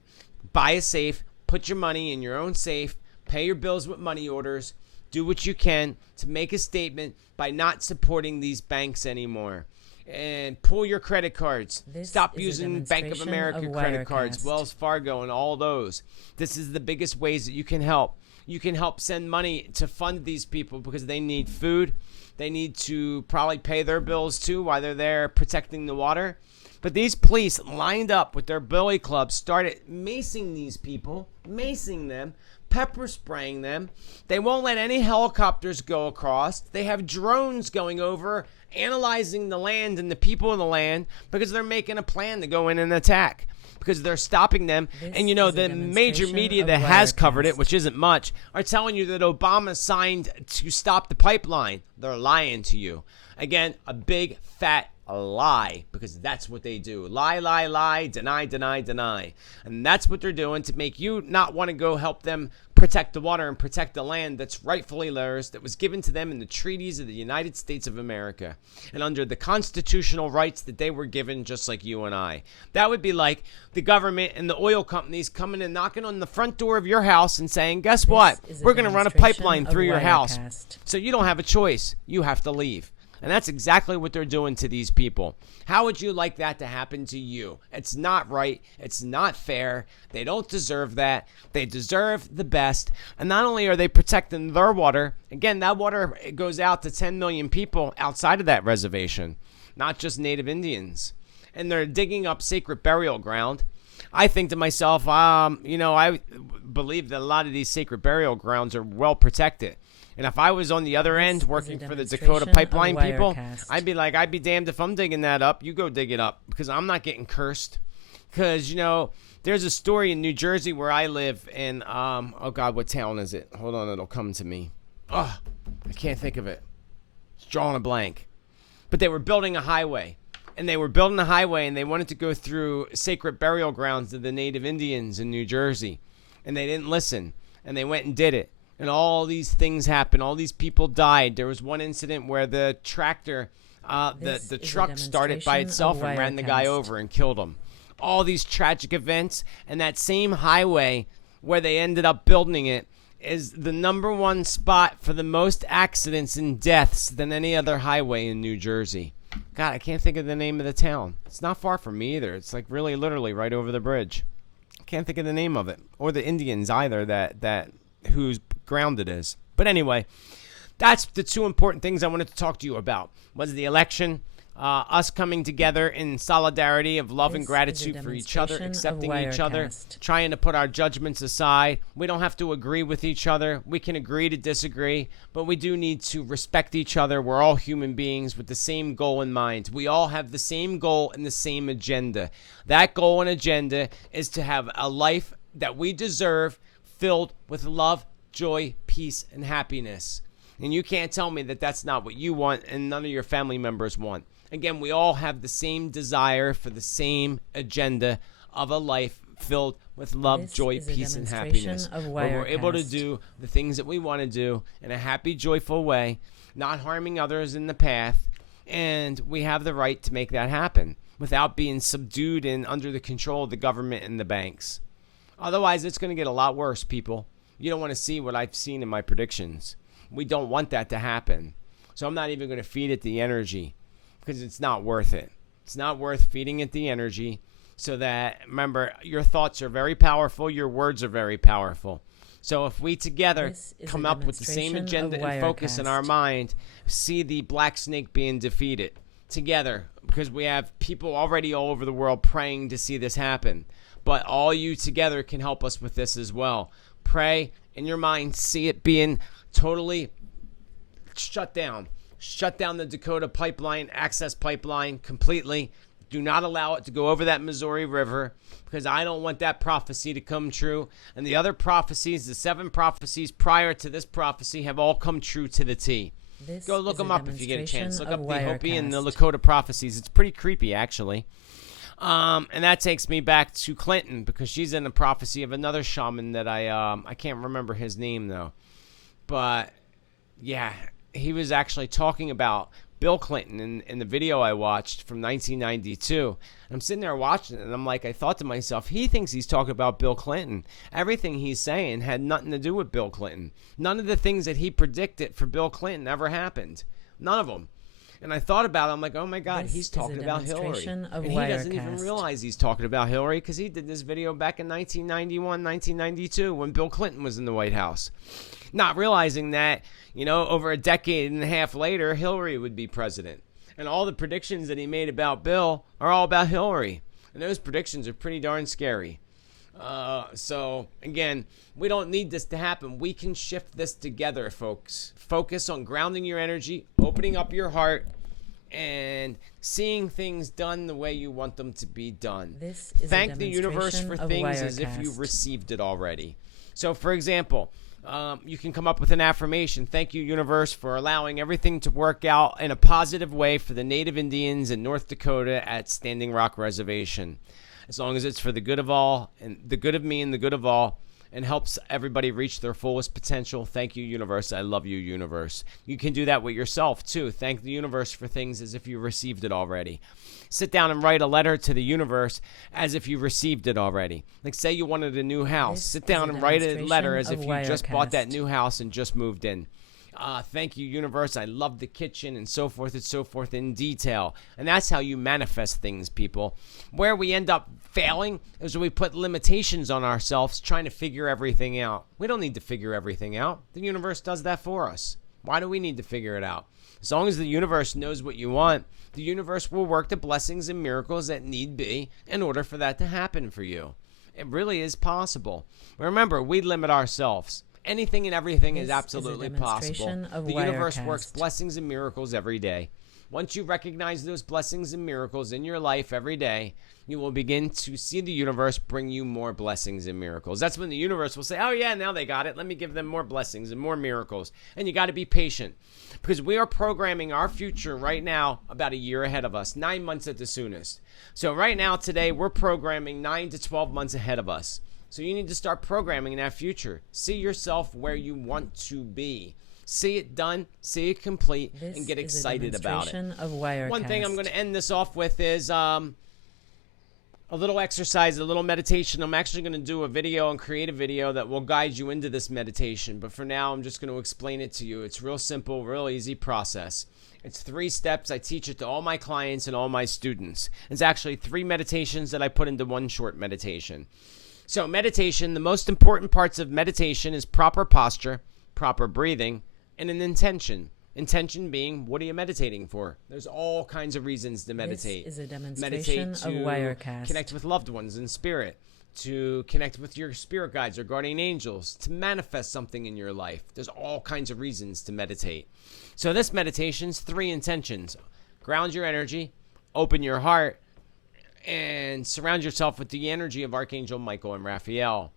Buy a safe. Put your money in your own safe. Pay your bills with money orders. Do what you can to make a statement by not supporting these banks anymore. And pull your credit cards. Stop using Bank of America credit cards, Wells Fargo, and all those. This is the biggest ways that you can help. You can help send money to fund these people because they need food. They need to probably pay their bills too while they're there protecting the water. But these police lined up with their billy clubs, started macing these people, macing them, pepper spraying them. They won't let any helicopters go across. They have drones going over, analyzing the land and the people in the land because they're making a plan to go in and attack. Because they're stopping them. And, you know, the major media that has covered it, which isn't much, are telling you that Obama signed to stop the pipeline. They're lying to you. Again, a big, fat lie, because that's what they do. Lie, lie, lie, deny, deny, deny. And that's what they're doing to make you not want to go help them protect the water and protect the land that's rightfully theirs, that was given to them in the treaties of the United States of America and under the constitutional rights that they were given, just like you and I. That would be like the government and the oil companies coming and knocking on the front door of your house and saying, guess what? We're going to run a pipeline through your house. So you don't have a choice. You have to leave. And that's exactly what they're doing to these people. How would you like that to happen to you? It's not right. It's not fair. They don't deserve that. They deserve the best. And not only are they protecting their water, again, that water goes out to 10 million people outside of that reservation, not just Native Indians. And they're digging up sacred burial ground. I think to myself, I believe that a lot of these sacred burial grounds are well protected. And if I was on the other end working for the Dakota pipeline people, I'd be damned if I'm digging that up. You go dig it up, because I'm not getting cursed. Because, there's a story in New Jersey where I live in, oh God, what town is it? Hold on, it'll come to me. I can't think of it. It's drawing a blank. But they were building a highway. And they were building a highway, and they wanted to go through sacred burial grounds of the Native Indians in New Jersey. And they didn't listen. And they went and did it. And all these things happened. All these people died. There was one incident where the tractor, the truck started by itself and ran the guy over and killed him. All these tragic events. And that same highway where they ended up building it is the number one spot for the most accidents and deaths than any other highway in New Jersey. God, I can't think of the name of the town. It's not far from me either. It's like really literally right over the bridge. I can't think of the name of it. Or the Indians either that whose ground it is. But anyway, that's the two important things I wanted to talk to you about. Was the election, us coming together in solidarity of love and gratitude for each other, accepting each other, trying to put our judgments aside. We don't have to agree with each other. We can agree to disagree, but we do need to respect each other. We're all human beings with the same goal in mind. We all have the same goal and the same agenda. That goal and agenda is to have a life that we deserve, filled with love, joy, peace, and happiness. And you can't tell me that that's not what you want and none of your family members want. Again, we all have the same desire for the same agenda of a life filled with love, joy, peace, and happiness. Where we're able to do the things that we want to do in a happy, joyful way, not harming others in the path. And we have the right to make that happen without being subdued and under the control of the government and the banks. Otherwise, it's going to get a lot worse, people. You don't want to see what I've seen in my predictions. We don't want that to happen. So I'm not even going to feed it the energy because it's not worth it. It's not worth feeding it the energy so that, remember, your thoughts are very powerful. Your words are very powerful. So if we together come up with the same agenda and focus in our mind, see the black snake being defeated together, because we have people already all over the world praying to see this happen. But all you together can help us with this as well. Pray in your mind, see it being totally shut down. Shut down the Dakota pipeline, access pipeline completely. Do not allow it to go over that Missouri River, because I don't want that prophecy to come true. And the other prophecies, the 7 prophecies prior to this prophecy, have all come true to the T. Go look them up if you get a chance. Look up the Hopi and the Lakota prophecies. It's pretty creepy, actually. And that takes me back to Clinton, because she's in a prophecy of another shaman that I can't remember his name though. But yeah, he was actually talking about Bill Clinton in the video I watched from 1992. And I'm sitting there watching it, and I'm like, I thought to myself, he thinks he's talking about Bill Clinton. Everything he's saying had nothing to do with Bill Clinton. None of the things that he predicted for Bill Clinton ever happened. None of them. And I thought about it. I'm like, oh my God, he's talking about Hillary. And he doesn't even realize he's talking about Hillary, because he did this video back in 1991, 1992 when Bill Clinton was in the White House. Not realizing that, over a decade and a half later, Hillary would be president. And all the predictions that he made about Bill are all about Hillary. And those predictions are pretty darn scary. So, again, we don't need this to happen. We can shift this together, folks. Focus on grounding your energy, opening up your heart, and seeing things done the way you want them to be done. This is Thank the universe for things as if you received it already. So, for example, You can come up with an affirmation. Thank you, universe, for allowing everything to work out in a positive way for the Native Indians in North Dakota at Standing Rock Reservation. As long as it's for the good of all, and the good of me and the good of all, and helps everybody reach their fullest potential. Thank you, universe. I love you, universe. You can do that with yourself, too. Thank the universe for things as if you received it already. Sit down and write a letter to the universe as if you received it already. Like, say you wanted a new house. Sit down and write a letter as if you just bought that new house and just moved in. Thank you, universe. I love the kitchen, and so forth in detail. And that's how you manifest things, people. Where we end up failing is when we put limitations on ourselves trying to figure everything out. We don't need to figure everything out. The universe does that for us. Why do we need to figure it out? As long as the universe knows what you want, the universe will work the blessings and miracles that need be in order for that to happen for you. It really is possible. Remember, we limit ourselves. Anything and everything is absolutely possible. The universe works blessings and miracles every day. Once you recognize those blessings and miracles in your life every day, you will begin to see the universe bring you more blessings and miracles. That's when the universe will say, oh yeah, now they got it. Let me give them more blessings and more miracles. And you got to be patient because we are programming our future right now about a year ahead of us, 9 months at the soonest. So right now, today, we're programming 9 to 12 months ahead of us. So you need to start programming that future. See yourself where you want to be. See it done, see it complete, and get excited about it. One thing I'm going to end this off with is a little exercise, a little meditation. I'm actually going to do a video and create a video that will guide you into this meditation. But for now, I'm just going to explain it to you. It's real simple, real easy process. It's 3 steps. I teach it to all my clients and all my students. It's actually 3 meditations that I put into one short meditation. So meditation, the most important parts of meditation is proper posture, proper breathing, and an intention. Intention being, what are you meditating for? There's all kinds of reasons to meditate. This is a demonstration of Wirecast. Connect with loved ones in spirit, to connect with your spirit guides or guardian angels, to manifest something in your life. There's all kinds of reasons to meditate. So this meditation's 3 intentions. Ground your energy, open your heart, and surround yourself with the energy of Archangel Michael and Raphael.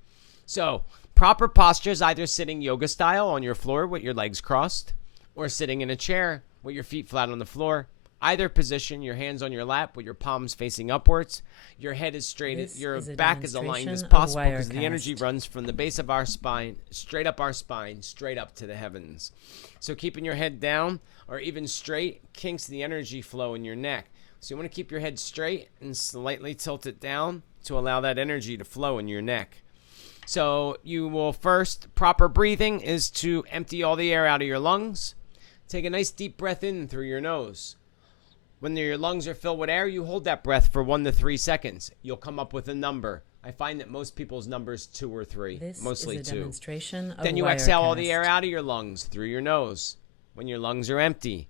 So, proper posture is either sitting yoga style on your floor with your legs crossed, or sitting in a chair with your feet flat on the floor. Either position, your hands on your lap with your palms facing upwards. Your head is straight, your back is aligned as possible because the energy runs from the base of our spine, straight up our spine, straight up to the heavens. So keeping your head down or even straight kinks the energy flow in your neck. So you want to keep your head straight and slightly tilt it down to allow that energy to flow in your neck. So you will first, proper breathing is to empty all the air out of your lungs. Take a nice deep breath in through your nose. When your lungs are filled with air, you hold that breath for 1 to 3 seconds. You'll come up with a number. I find that most people's number's 2 or 3, mostly 2. This is a demonstration of Then you exhale all the air out of your lungs through your nose. When your lungs are empty,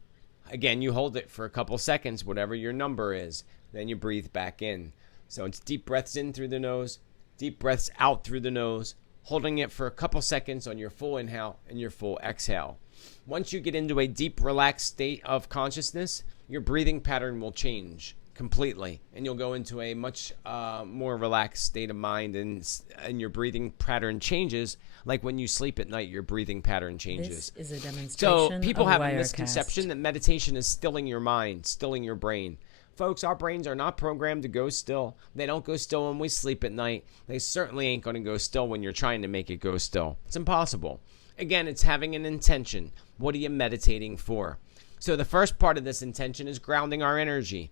again, you hold it for a couple seconds, whatever your number is. Then you breathe back in. So it's deep breaths in through the nose, deep breaths out through the nose, holding it for a couple seconds on your full inhale and your full exhale. Once you get into a deep, relaxed state of consciousness, your breathing pattern will change completely, and you'll go into a much more relaxed state of mind, and your breathing pattern changes. Like when you sleep at night, your breathing pattern changes. This is a demonstration So people of have a Wirecast. misconception that meditation is stilling your mind, stilling your brain. Folks, our brains are not programmed to go still. They don't go still when we sleep at night. They certainly ain't going to go still when you're trying to make it go still. It's impossible. Again, it's having an intention. What are you meditating for? So the first part of this intention is grounding our energy.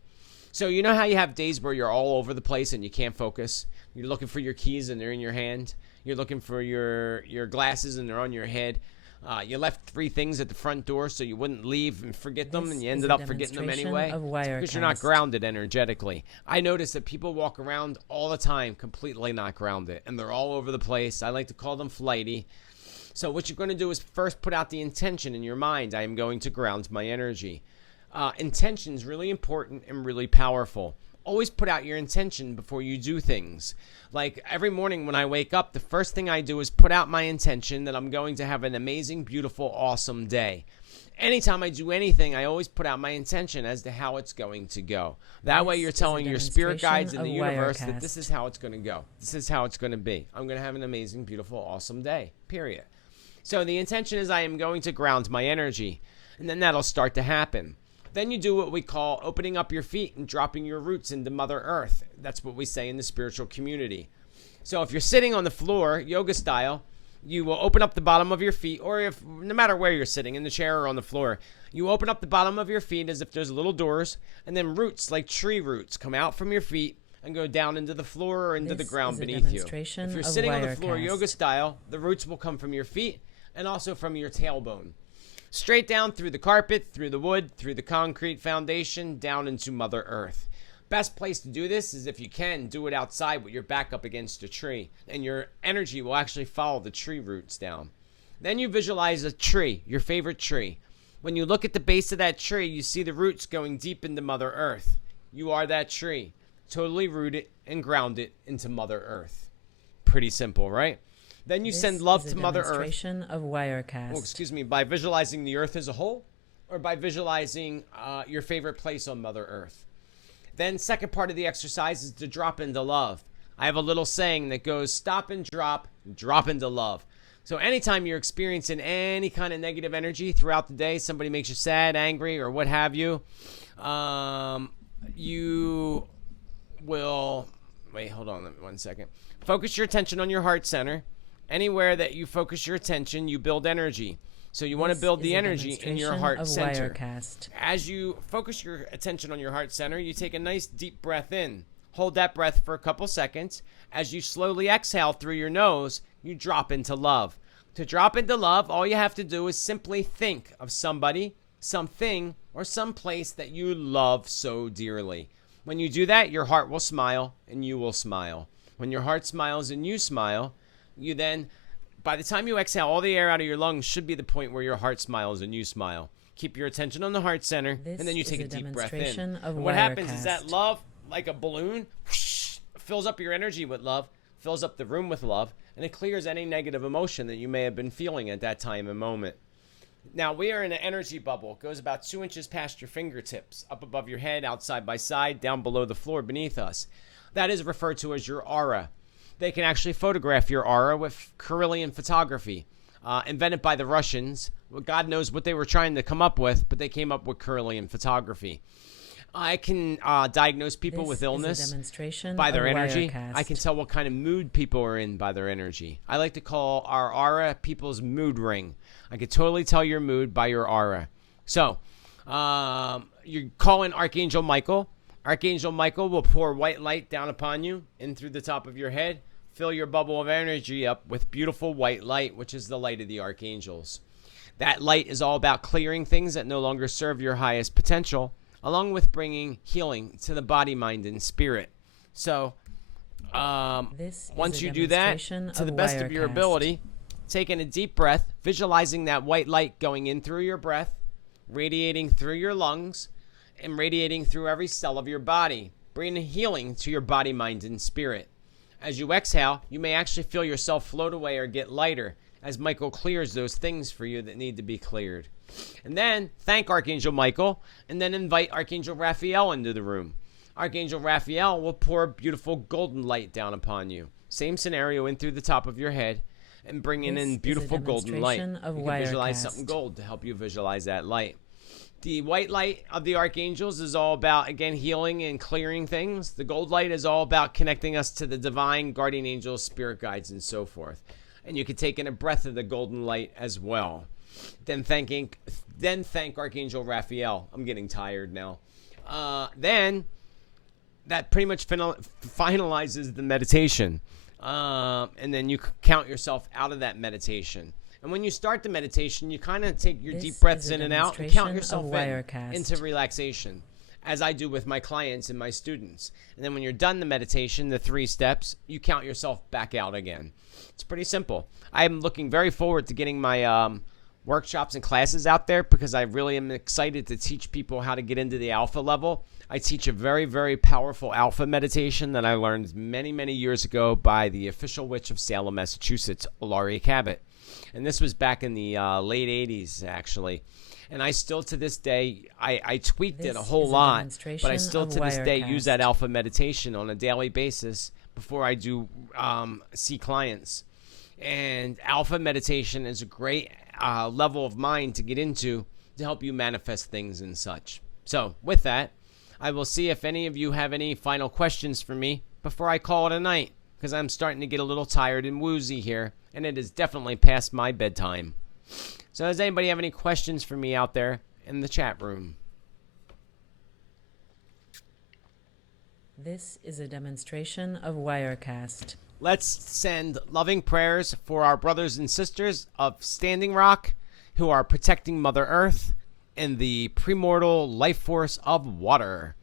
So you know how you have days where you're all over the place and you can't focus? You're looking for your keys and they're in your hand. You're looking for your glasses and they're on your head. You left 3 things at the front door so you wouldn't leave and forget them, and you ended up forgetting them anyway. Because you're not grounded energetically. I notice that people walk around all the time completely not grounded, and they're all over the place. I like to call them flighty. So what you're going to do is first put out the intention in your mind. I am going to ground my energy. Intention is really important and really powerful. Always put out your intention before you do things. Like every morning when I wake up, the first thing I do is put out my intention that I'm going to have an amazing, beautiful, awesome day. Anytime I do anything, I always put out my intention as to how it's going to go. That way you're telling your spirit guides in the universe that this is how it's going to go. This is how it's going to be. I'm going to have an amazing, beautiful, awesome day, period. So the intention is I am going to ground my energy, and then that'll start to happen. Then you do what we call opening up your feet and dropping your roots into Mother Earth. That's what we say in the spiritual community. So if you're sitting on the floor, yoga style, you will open up the bottom of your feet, or if no matter where you're sitting, in the chair or on the floor, you open up the bottom of your feet as if there's little doors, and then roots like tree roots come out from your feet and go down into the floor or into the ground beneath you. If you're sitting on the floor yoga style, the roots will come from your feet and also from your tailbone. Straight down through the carpet, through the wood, through the concrete foundation, down into Mother Earth. Best place to do this is, if you can, do it outside with your back up against a tree, and your energy will actually follow the tree roots down. Then you visualize a tree, your favorite tree. When you look at the base of that tree, you see the roots going deep into Mother Earth. You are that tree, totally rooted and grounded into Mother Earth. Pretty simple, right? Then you send love to Mother Earth. Of Wirecast. By visualizing the Earth as a whole, or by visualizing your favorite place on Mother Earth. Then second part of the exercise is to drop into love. I have a little saying that goes, stop and drop into love. So anytime you're experiencing any kind of negative energy throughout the day, somebody makes you sad, angry, or what have you, you will, wait, hold on 1 second. Focus your attention on your heart center. Anywhere that you focus your attention, you build energy. So you want to build the energy in your heart center. Wirecast. As you focus your attention on your heart center, you take a nice deep breath in. Hold that breath for a couple seconds. As you slowly exhale through your nose, you drop into love. To drop into love, all you have to do is simply think of somebody, something, or some place that you love so dearly. When you do that, your heart will smile and you will smile. When your heart smiles and you smile, you then, by the time you exhale, all the air out of your lungs should be the point where your heart smiles and you smile. Keep your attention on the heart center, and then you take a deep breath in. And what happens is that love, like a balloon, whoosh, fills up your energy with love, fills up the room with love, and it clears any negative emotion that you may have been feeling at that time and moment. Now, we are in an energy bubble. It goes about 2 inches past your fingertips, up above your head, out side by side, down below the floor beneath us. That is referred to as your aura. They can actually photograph your aura with Carillion photography, invented by the Russians. Well, God knows what they were trying to come up with, but they came up with Carillion photography. I can diagnose people with illness by their energy. I can tell what kind of mood people are in by their energy. I like to call our aura people's mood ring. I can totally tell your mood by your aura. So, you call in Archangel Michael. Archangel Michael will pour white light down upon you, in through the top of your head. Fill your bubble of energy up with beautiful white light, which is the light of the archangels. That light is all about clearing things that no longer serve your highest potential, along with bringing healing to the body, mind, and spirit. So, once you do that, to the best of your ability, taking a deep breath, visualizing that white light going in through your breath, radiating through your lungs, and radiating through every cell of your body, bringing healing to your body, mind, and spirit. As you exhale, you may actually feel yourself float away or get lighter as Michael clears those things for you that need to be cleared. And then thank Archangel Michael, and then invite Archangel Raphael into the room. Archangel Raphael will pour beautiful golden light down upon you. Same scenario, in through the top of your head, and bringing in beautiful golden light. You can visualize something gold to help you visualize that light. The white light of the archangels is all about, again, healing and clearing things. The gold light is all about connecting us to the divine guardian angels, spirit guides, and so forth. And you can take in a breath of the golden light as well. Then thank Archangel Raphael. I'm getting tired now. Then that pretty much finalizes the meditation. And then you count yourself out of that meditation. And when you start the meditation, you kind of take your deep breaths in and out and count yourself into relaxation, as I do with my clients and my students. And then when you're done the meditation, the 3 steps, you count yourself back out again. It's pretty simple. I'm looking very forward to getting my workshops and classes out there, because I really am excited to teach people how to get into the alpha level. I teach a very, very powerful alpha meditation that I learned many, many years ago by the official witch of Salem, Massachusetts, Laurie Cabot. And this was back in the late 80s, actually. And I still, to this day, I tweaked it a whole lot, but I still, to this day, use that alpha meditation on a daily basis before I do see clients. And alpha meditation is a great level of mind to get into to help you manifest things and such. So with that, I will see if any of you have any final questions for me before I call it a night, because I'm starting to get a little tired and woozy here, and it is definitely past my bedtime. So does anybody have any questions for me out there in the chat room? This is a demonstration of Wirecast. Let's send loving prayers for our brothers and sisters of Standing Rock who are protecting Mother Earth and the premortal life force of water.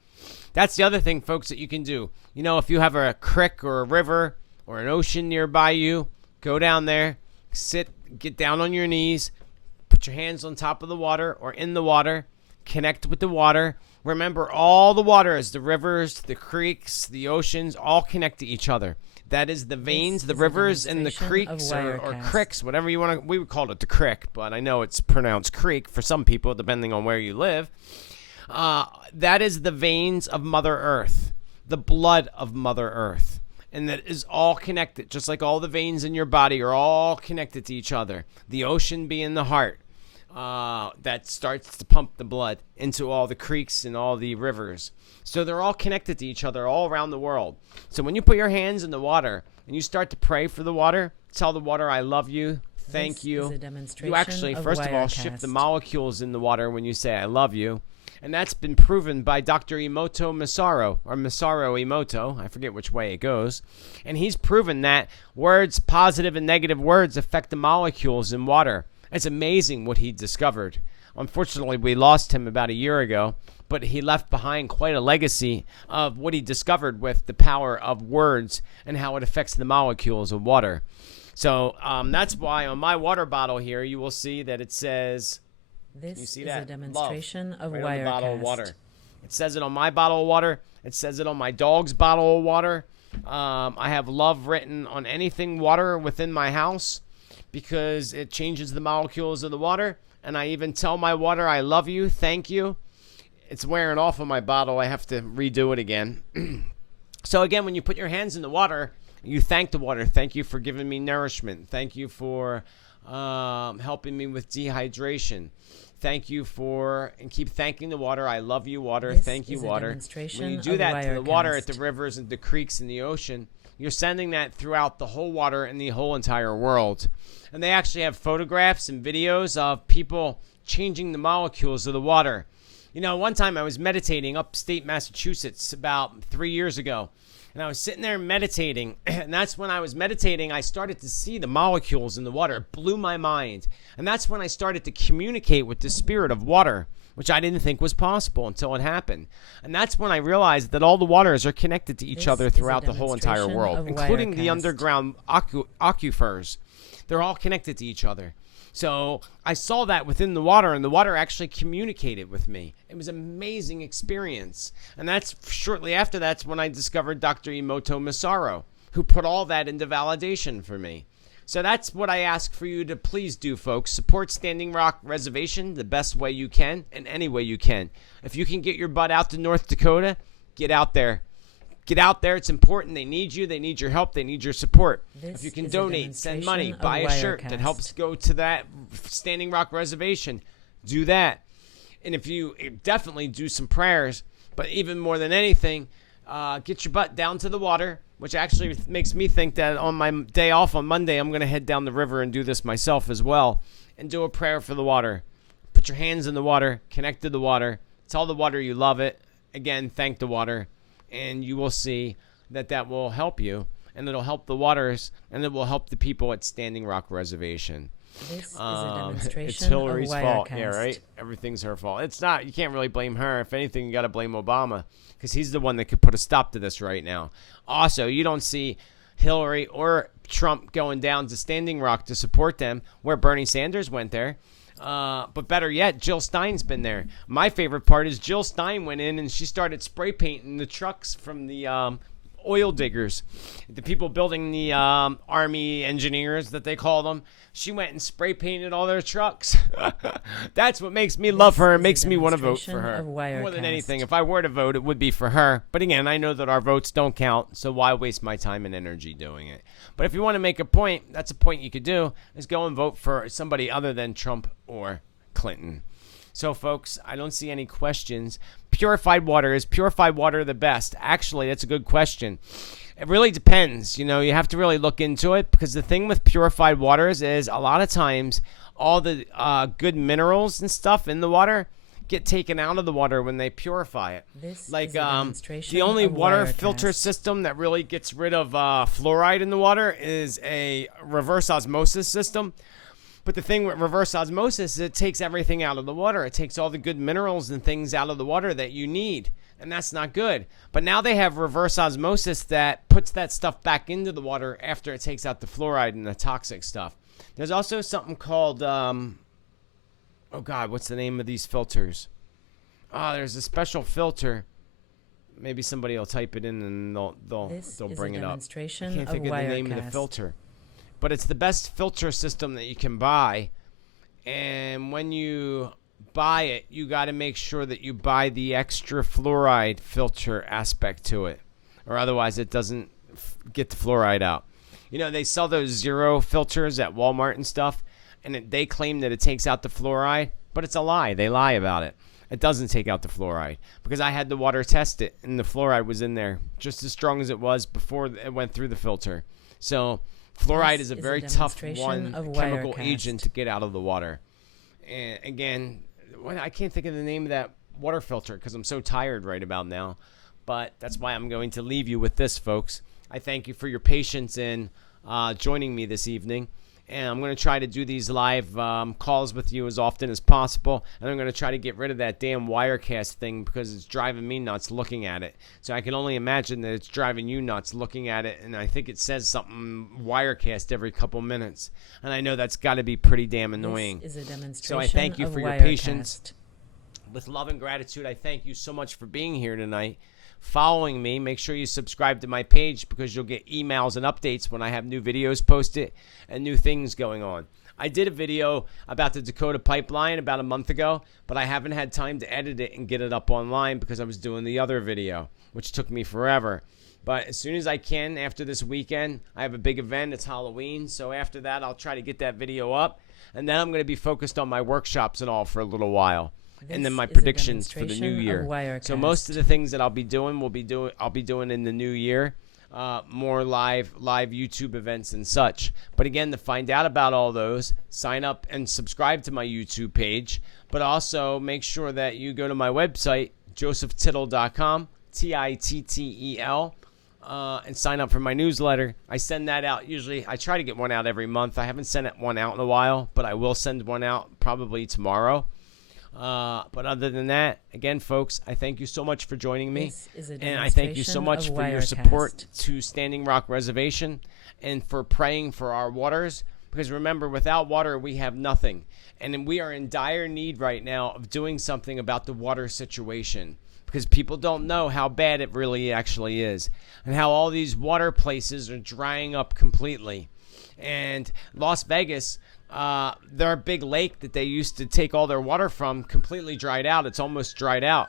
That's the other thing, folks, that you can do. You know, if you have a creek or a river or an ocean nearby you, go down there, sit, get down on your knees, put your hands on top of the water or in the water, connect with the water. Remember, all the waters, the rivers, the creeks, the oceans, all connect to each other. That is the veins, the rivers, and the creeks or cricks, whatever you want to. We would call it the crick, but I know it's pronounced creek for some people, depending on where you live. That is the veins of Mother Earth, the blood of Mother Earth. And that is all connected, just like all the veins in your body are all connected to each other. The ocean being the heart. That starts to pump the blood into all the creeks and all the rivers. So they're all connected to each other all around the world. So when you put your hands in the water and you start to pray for the water, tell the water, I love you, thank you. You actually, first of all, shift the molecules in the water when you say I love you. And that's been proven by Dr. Emoto Masaru, or Masaru Emoto. I forget which way it goes. And he's proven that words, positive and negative words, affect the molecules in water. It's amazing what he discovered. Unfortunately, we lost him about a year ago, but he left behind quite a legacy of what he discovered with the power of words and how it affects the molecules of water. So that's why on my water bottle here, you will see that it says, this you see is that? a demonstration Love, of right Wirecast. on the bottle of water. It says it on my bottle of water. It says it on my dog's bottle of water. I have love written on anything water within my house, because it changes the molecules of the water. And I even tell my water, I love you, thank you. It's wearing off of my bottle. I have to redo it again. So again, when you put your hands in the water, you thank the water. Thank you for giving me nourishment. Thank you for helping me with dehydration. Thank you for, and keep thanking the water. I love you, water. Thank you, water. When you do that to the water at the rivers and the creeks and the ocean, you're sending that throughout the whole water and the whole entire world. And they actually have photographs and videos of people changing the molecules of the water. You know, one time I was meditating upstate Massachusetts about 3 years ago. And I was sitting there meditating. And that's when I was meditating, I started to see the molecules in the water. It blew my mind. And that's when I started to communicate with the spirit of water, which I didn't think was possible until it happened. And that's when I realized that all the waters are connected to each other throughout the whole entire world, including the underground aquifers. They're all connected to each other. So I saw that within the water, and the water actually communicated with me. It was an amazing experience. And that's shortly after that's when I discovered Dr. Emoto Masaru, who put all that into validation for me. So that's what I ask for you to please do, folks. Support Standing Rock Reservation the best way you can, and any way you can. If you can get your butt out to North Dakota, get out there. Get out there. It's important. They need you. They need your help. They need your support. If you can donate, send money, buy a shirt that helps go to that Standing Rock Reservation, do that. And if you definitely do some prayers, but even more than anything, get your butt down to the water, which actually makes me think that on my day off on Monday, I'm going to head down the river and do this myself as well, and do a prayer for the water. Put your hands in the water, connect to the water, tell the water you love it. Again, thank the water, and you will see that that will help you, and it'll help the waters, and it will help the people at Standing Rock Reservation. This is a demonstration it's Hillary's of fault. Wirecast. Yeah, right? Everything's her fault. It's not. You can't really blame her. If anything, you got to blame Obama, because he's the one that could put a stop to this right now. Also, you don't see Hillary or Trump going down to Standing Rock to support them, where Bernie Sanders went there. But better yet, Jill Stein's been there. My favorite part is Jill Stein went in and she started spray painting the trucks from the oil diggers, the people building the army engineers that they call them. She went and spray painted all their trucks. That's what makes me love her and makes me want to vote for her. More than anything, if I were to vote, it would be for her. But again, I know that our votes don't count, so why waste my time and energy doing it? But if you want to make a point, that's a point you could do, is go and vote for somebody other than Trump or Clinton. So, folks, I don't see any questions. Purified water. Is purified water the best? Actually, that's a good question. It really depends. You have to really look into it, because the thing with purified waters is a lot of times all the good minerals and stuff in the water get taken out of the water when they purify it. The only water filter system that really gets rid of fluoride in the water is a reverse osmosis system. But the thing with reverse osmosis is it takes everything out of the water. It takes all the good minerals and things out of the water that you need. And that's not good. But now they have reverse osmosis that puts that stuff back into the water after it takes out the fluoride and the toxic stuff. There's also something called, what's the name of these filters? There's a special filter. Maybe somebody will type it in and they'll bring it up. I can't think of the name of the filter. But it's the best filter system that you can buy. And when you buy it, you got to make sure that you buy the extra fluoride filter aspect to it, or otherwise it doesn't get the fluoride out. They sell those zero filters at Walmart and stuff, and they claim that it takes out the fluoride, but it's a lie. They lie about it. It doesn't take out the fluoride, because I had the water test it, and the fluoride was in there just as strong as it was before it went through the filter. So fluoride is a very tough chemical agent to get out of the water. And again, I can't think of the name of that water filter because I'm so tired right about now. But that's why I'm going to leave you with this, folks. I thank you for your patience in joining me this evening. And I'm going to try to do these live calls with you as often as possible. And I'm going to try to get rid of that damn Wirecast thing because it's driving me nuts looking at it. So I can only imagine that it's driving you nuts looking at it. And I think it says something Wirecast every couple minutes. And I know that's got to be pretty damn annoying. This is a demonstration so I thank you for your Wirecast. Patience. With love and gratitude, I thank you so much for being here tonight. Following me, make sure you subscribe to my page because you'll get emails and updates when I have new videos posted and new things going on. I did a video about the Dakota pipeline about a month ago, but I haven't had time to edit it and get it up online because I was doing the other video, which took me forever. But as soon as I can after this weekend, I have a big event. It's Halloween. So after that, I'll try to get that video up. And then I'm going to be focused on my workshops and all for a little while. And then my predictions for the new year. So most of the things that I'll be doing I'll be doing in the new year. More live YouTube events and such. But again, to find out about all those, sign up and subscribe to my YouTube page. But also make sure that you go to my website, josephtittle.com, Tittel, and sign up for my newsletter. I send that out usually. I try to get one out every month. I haven't sent one out in a while, but I will send one out probably tomorrow. But other than that, again, folks, I thank you so much for joining me. And I thank you so much for your support to Standing Rock Reservation and for praying for our waters. Because remember, without water, we have nothing. And we are in dire need right now of doing something about the water situation. Because people don't know how bad it really actually is. And how all these water places are drying up completely. And Las Vegas, their big lake that they used to take all their water from completely dried out. It's almost dried out.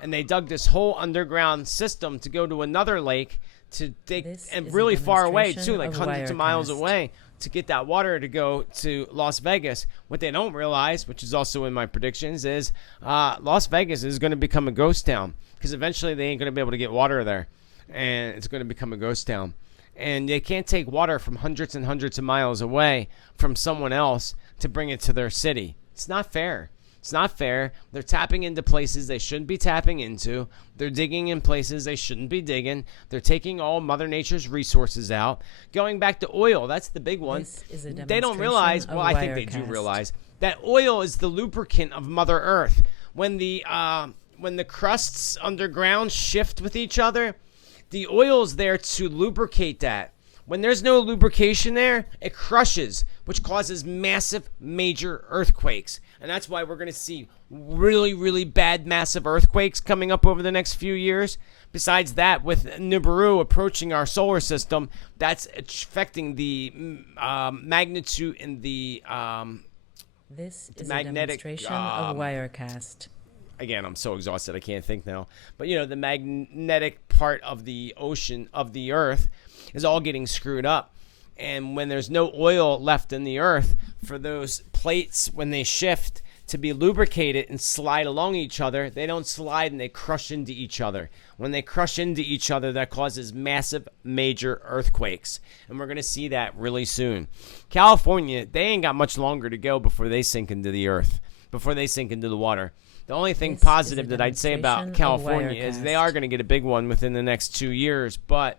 And they dug this whole underground system to go to another lake to dig, and really far away too, like hundreds of miles away, to get that water to go to Las Vegas. What they don't realize, which is also in my predictions, is Las Vegas is going to become a ghost town because eventually they ain't going to be able to get water there, and it's going to become a ghost town. And they can't take water from hundreds and hundreds of miles away from someone else to bring it to their city. It's not fair. It's not fair. They're tapping into places they shouldn't be tapping into. They're digging in places they shouldn't be digging. They're taking all Mother Nature's resources out. Going back to oil, that's the big one. They don't realize, well, I think they do realize, that oil is the lubricant of Mother Earth. When the crusts underground shift with each other, the oil is there to lubricate that. When there's no lubrication there, it crushes, which causes massive, major earthquakes. And that's why we're going to see really, really bad, massive earthquakes coming up over the next few years. Besides that, with Nibiru approaching our solar system, that's affecting the magnitude in the This is magnetic, a demonstration of Wirecast. Again, I'm so exhausted I can't think now. But, the magnetic part of the ocean, of the earth, is all getting screwed up. And when there's no oil left in the earth for those plates, when they shift to be lubricated and slide along each other, they don't slide and they crush into each other. When they crush into each other, that causes massive, major earthquakes. And we're going to see that really soon. California, they ain't got much longer to go before they sink into the earth, before they sink into the water. The only thing positive that I'd say about California is they are going to get a big one within the next 2 years, but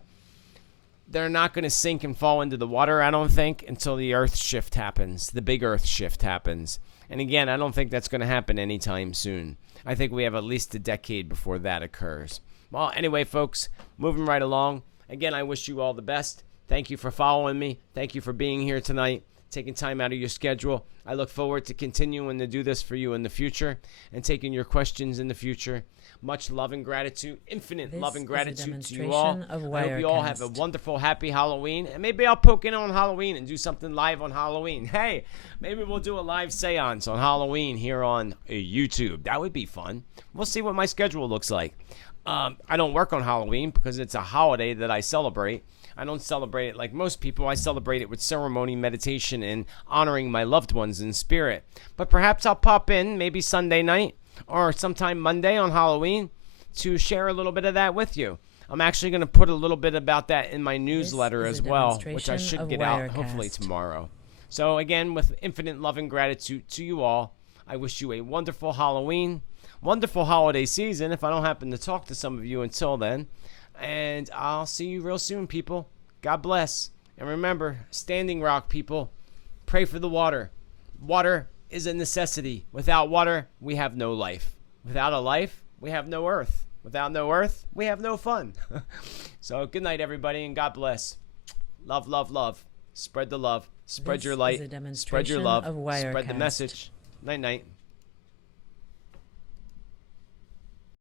they're not going to sink and fall into the water, I don't think, until the earth shift happens, the big earth shift happens. And again, I don't think that's going to happen anytime soon. I think we have at least a decade before that occurs. Well, anyway, folks, moving right along. Again, I wish you all the best. Thank you for following me. Thank you for being here tonight, taking time out of your schedule. I look forward to continuing to do this for you in the future and taking your questions in the future. Much love and gratitude, infinite love and gratitude to you all. I hope you all have a wonderful, happy Halloween. And maybe I'll poke in on Halloween and do something live on Halloween. Hey, maybe we'll do a live seance on Halloween here on YouTube. That would be fun. We'll see what my schedule looks like. I don't work on Halloween because it's a holiday that I celebrate. I don't celebrate it like most people. I celebrate it with ceremony, meditation, and honoring my loved ones in spirit. But perhaps I'll pop in maybe Sunday night or sometime Monday on Halloween to share a little bit of that with you. I'm actually going to put a little bit about that in my newsletter as well, which I should get out hopefully tomorrow. So again, with infinite love and gratitude to you all, I wish you a wonderful Halloween, wonderful holiday season if I don't happen to talk to some of you until then. And I'll see you real soon, people. God bless. And remember, Standing Rock, people, pray for the water. Water is a necessity. Without water, we have no life. Without a life, we have no earth. Without no earth, we have no fun. So good night, everybody, and God bless. Love, love, love. Spread the love. Spread your light. Spread your love. Spread the message. Night, night.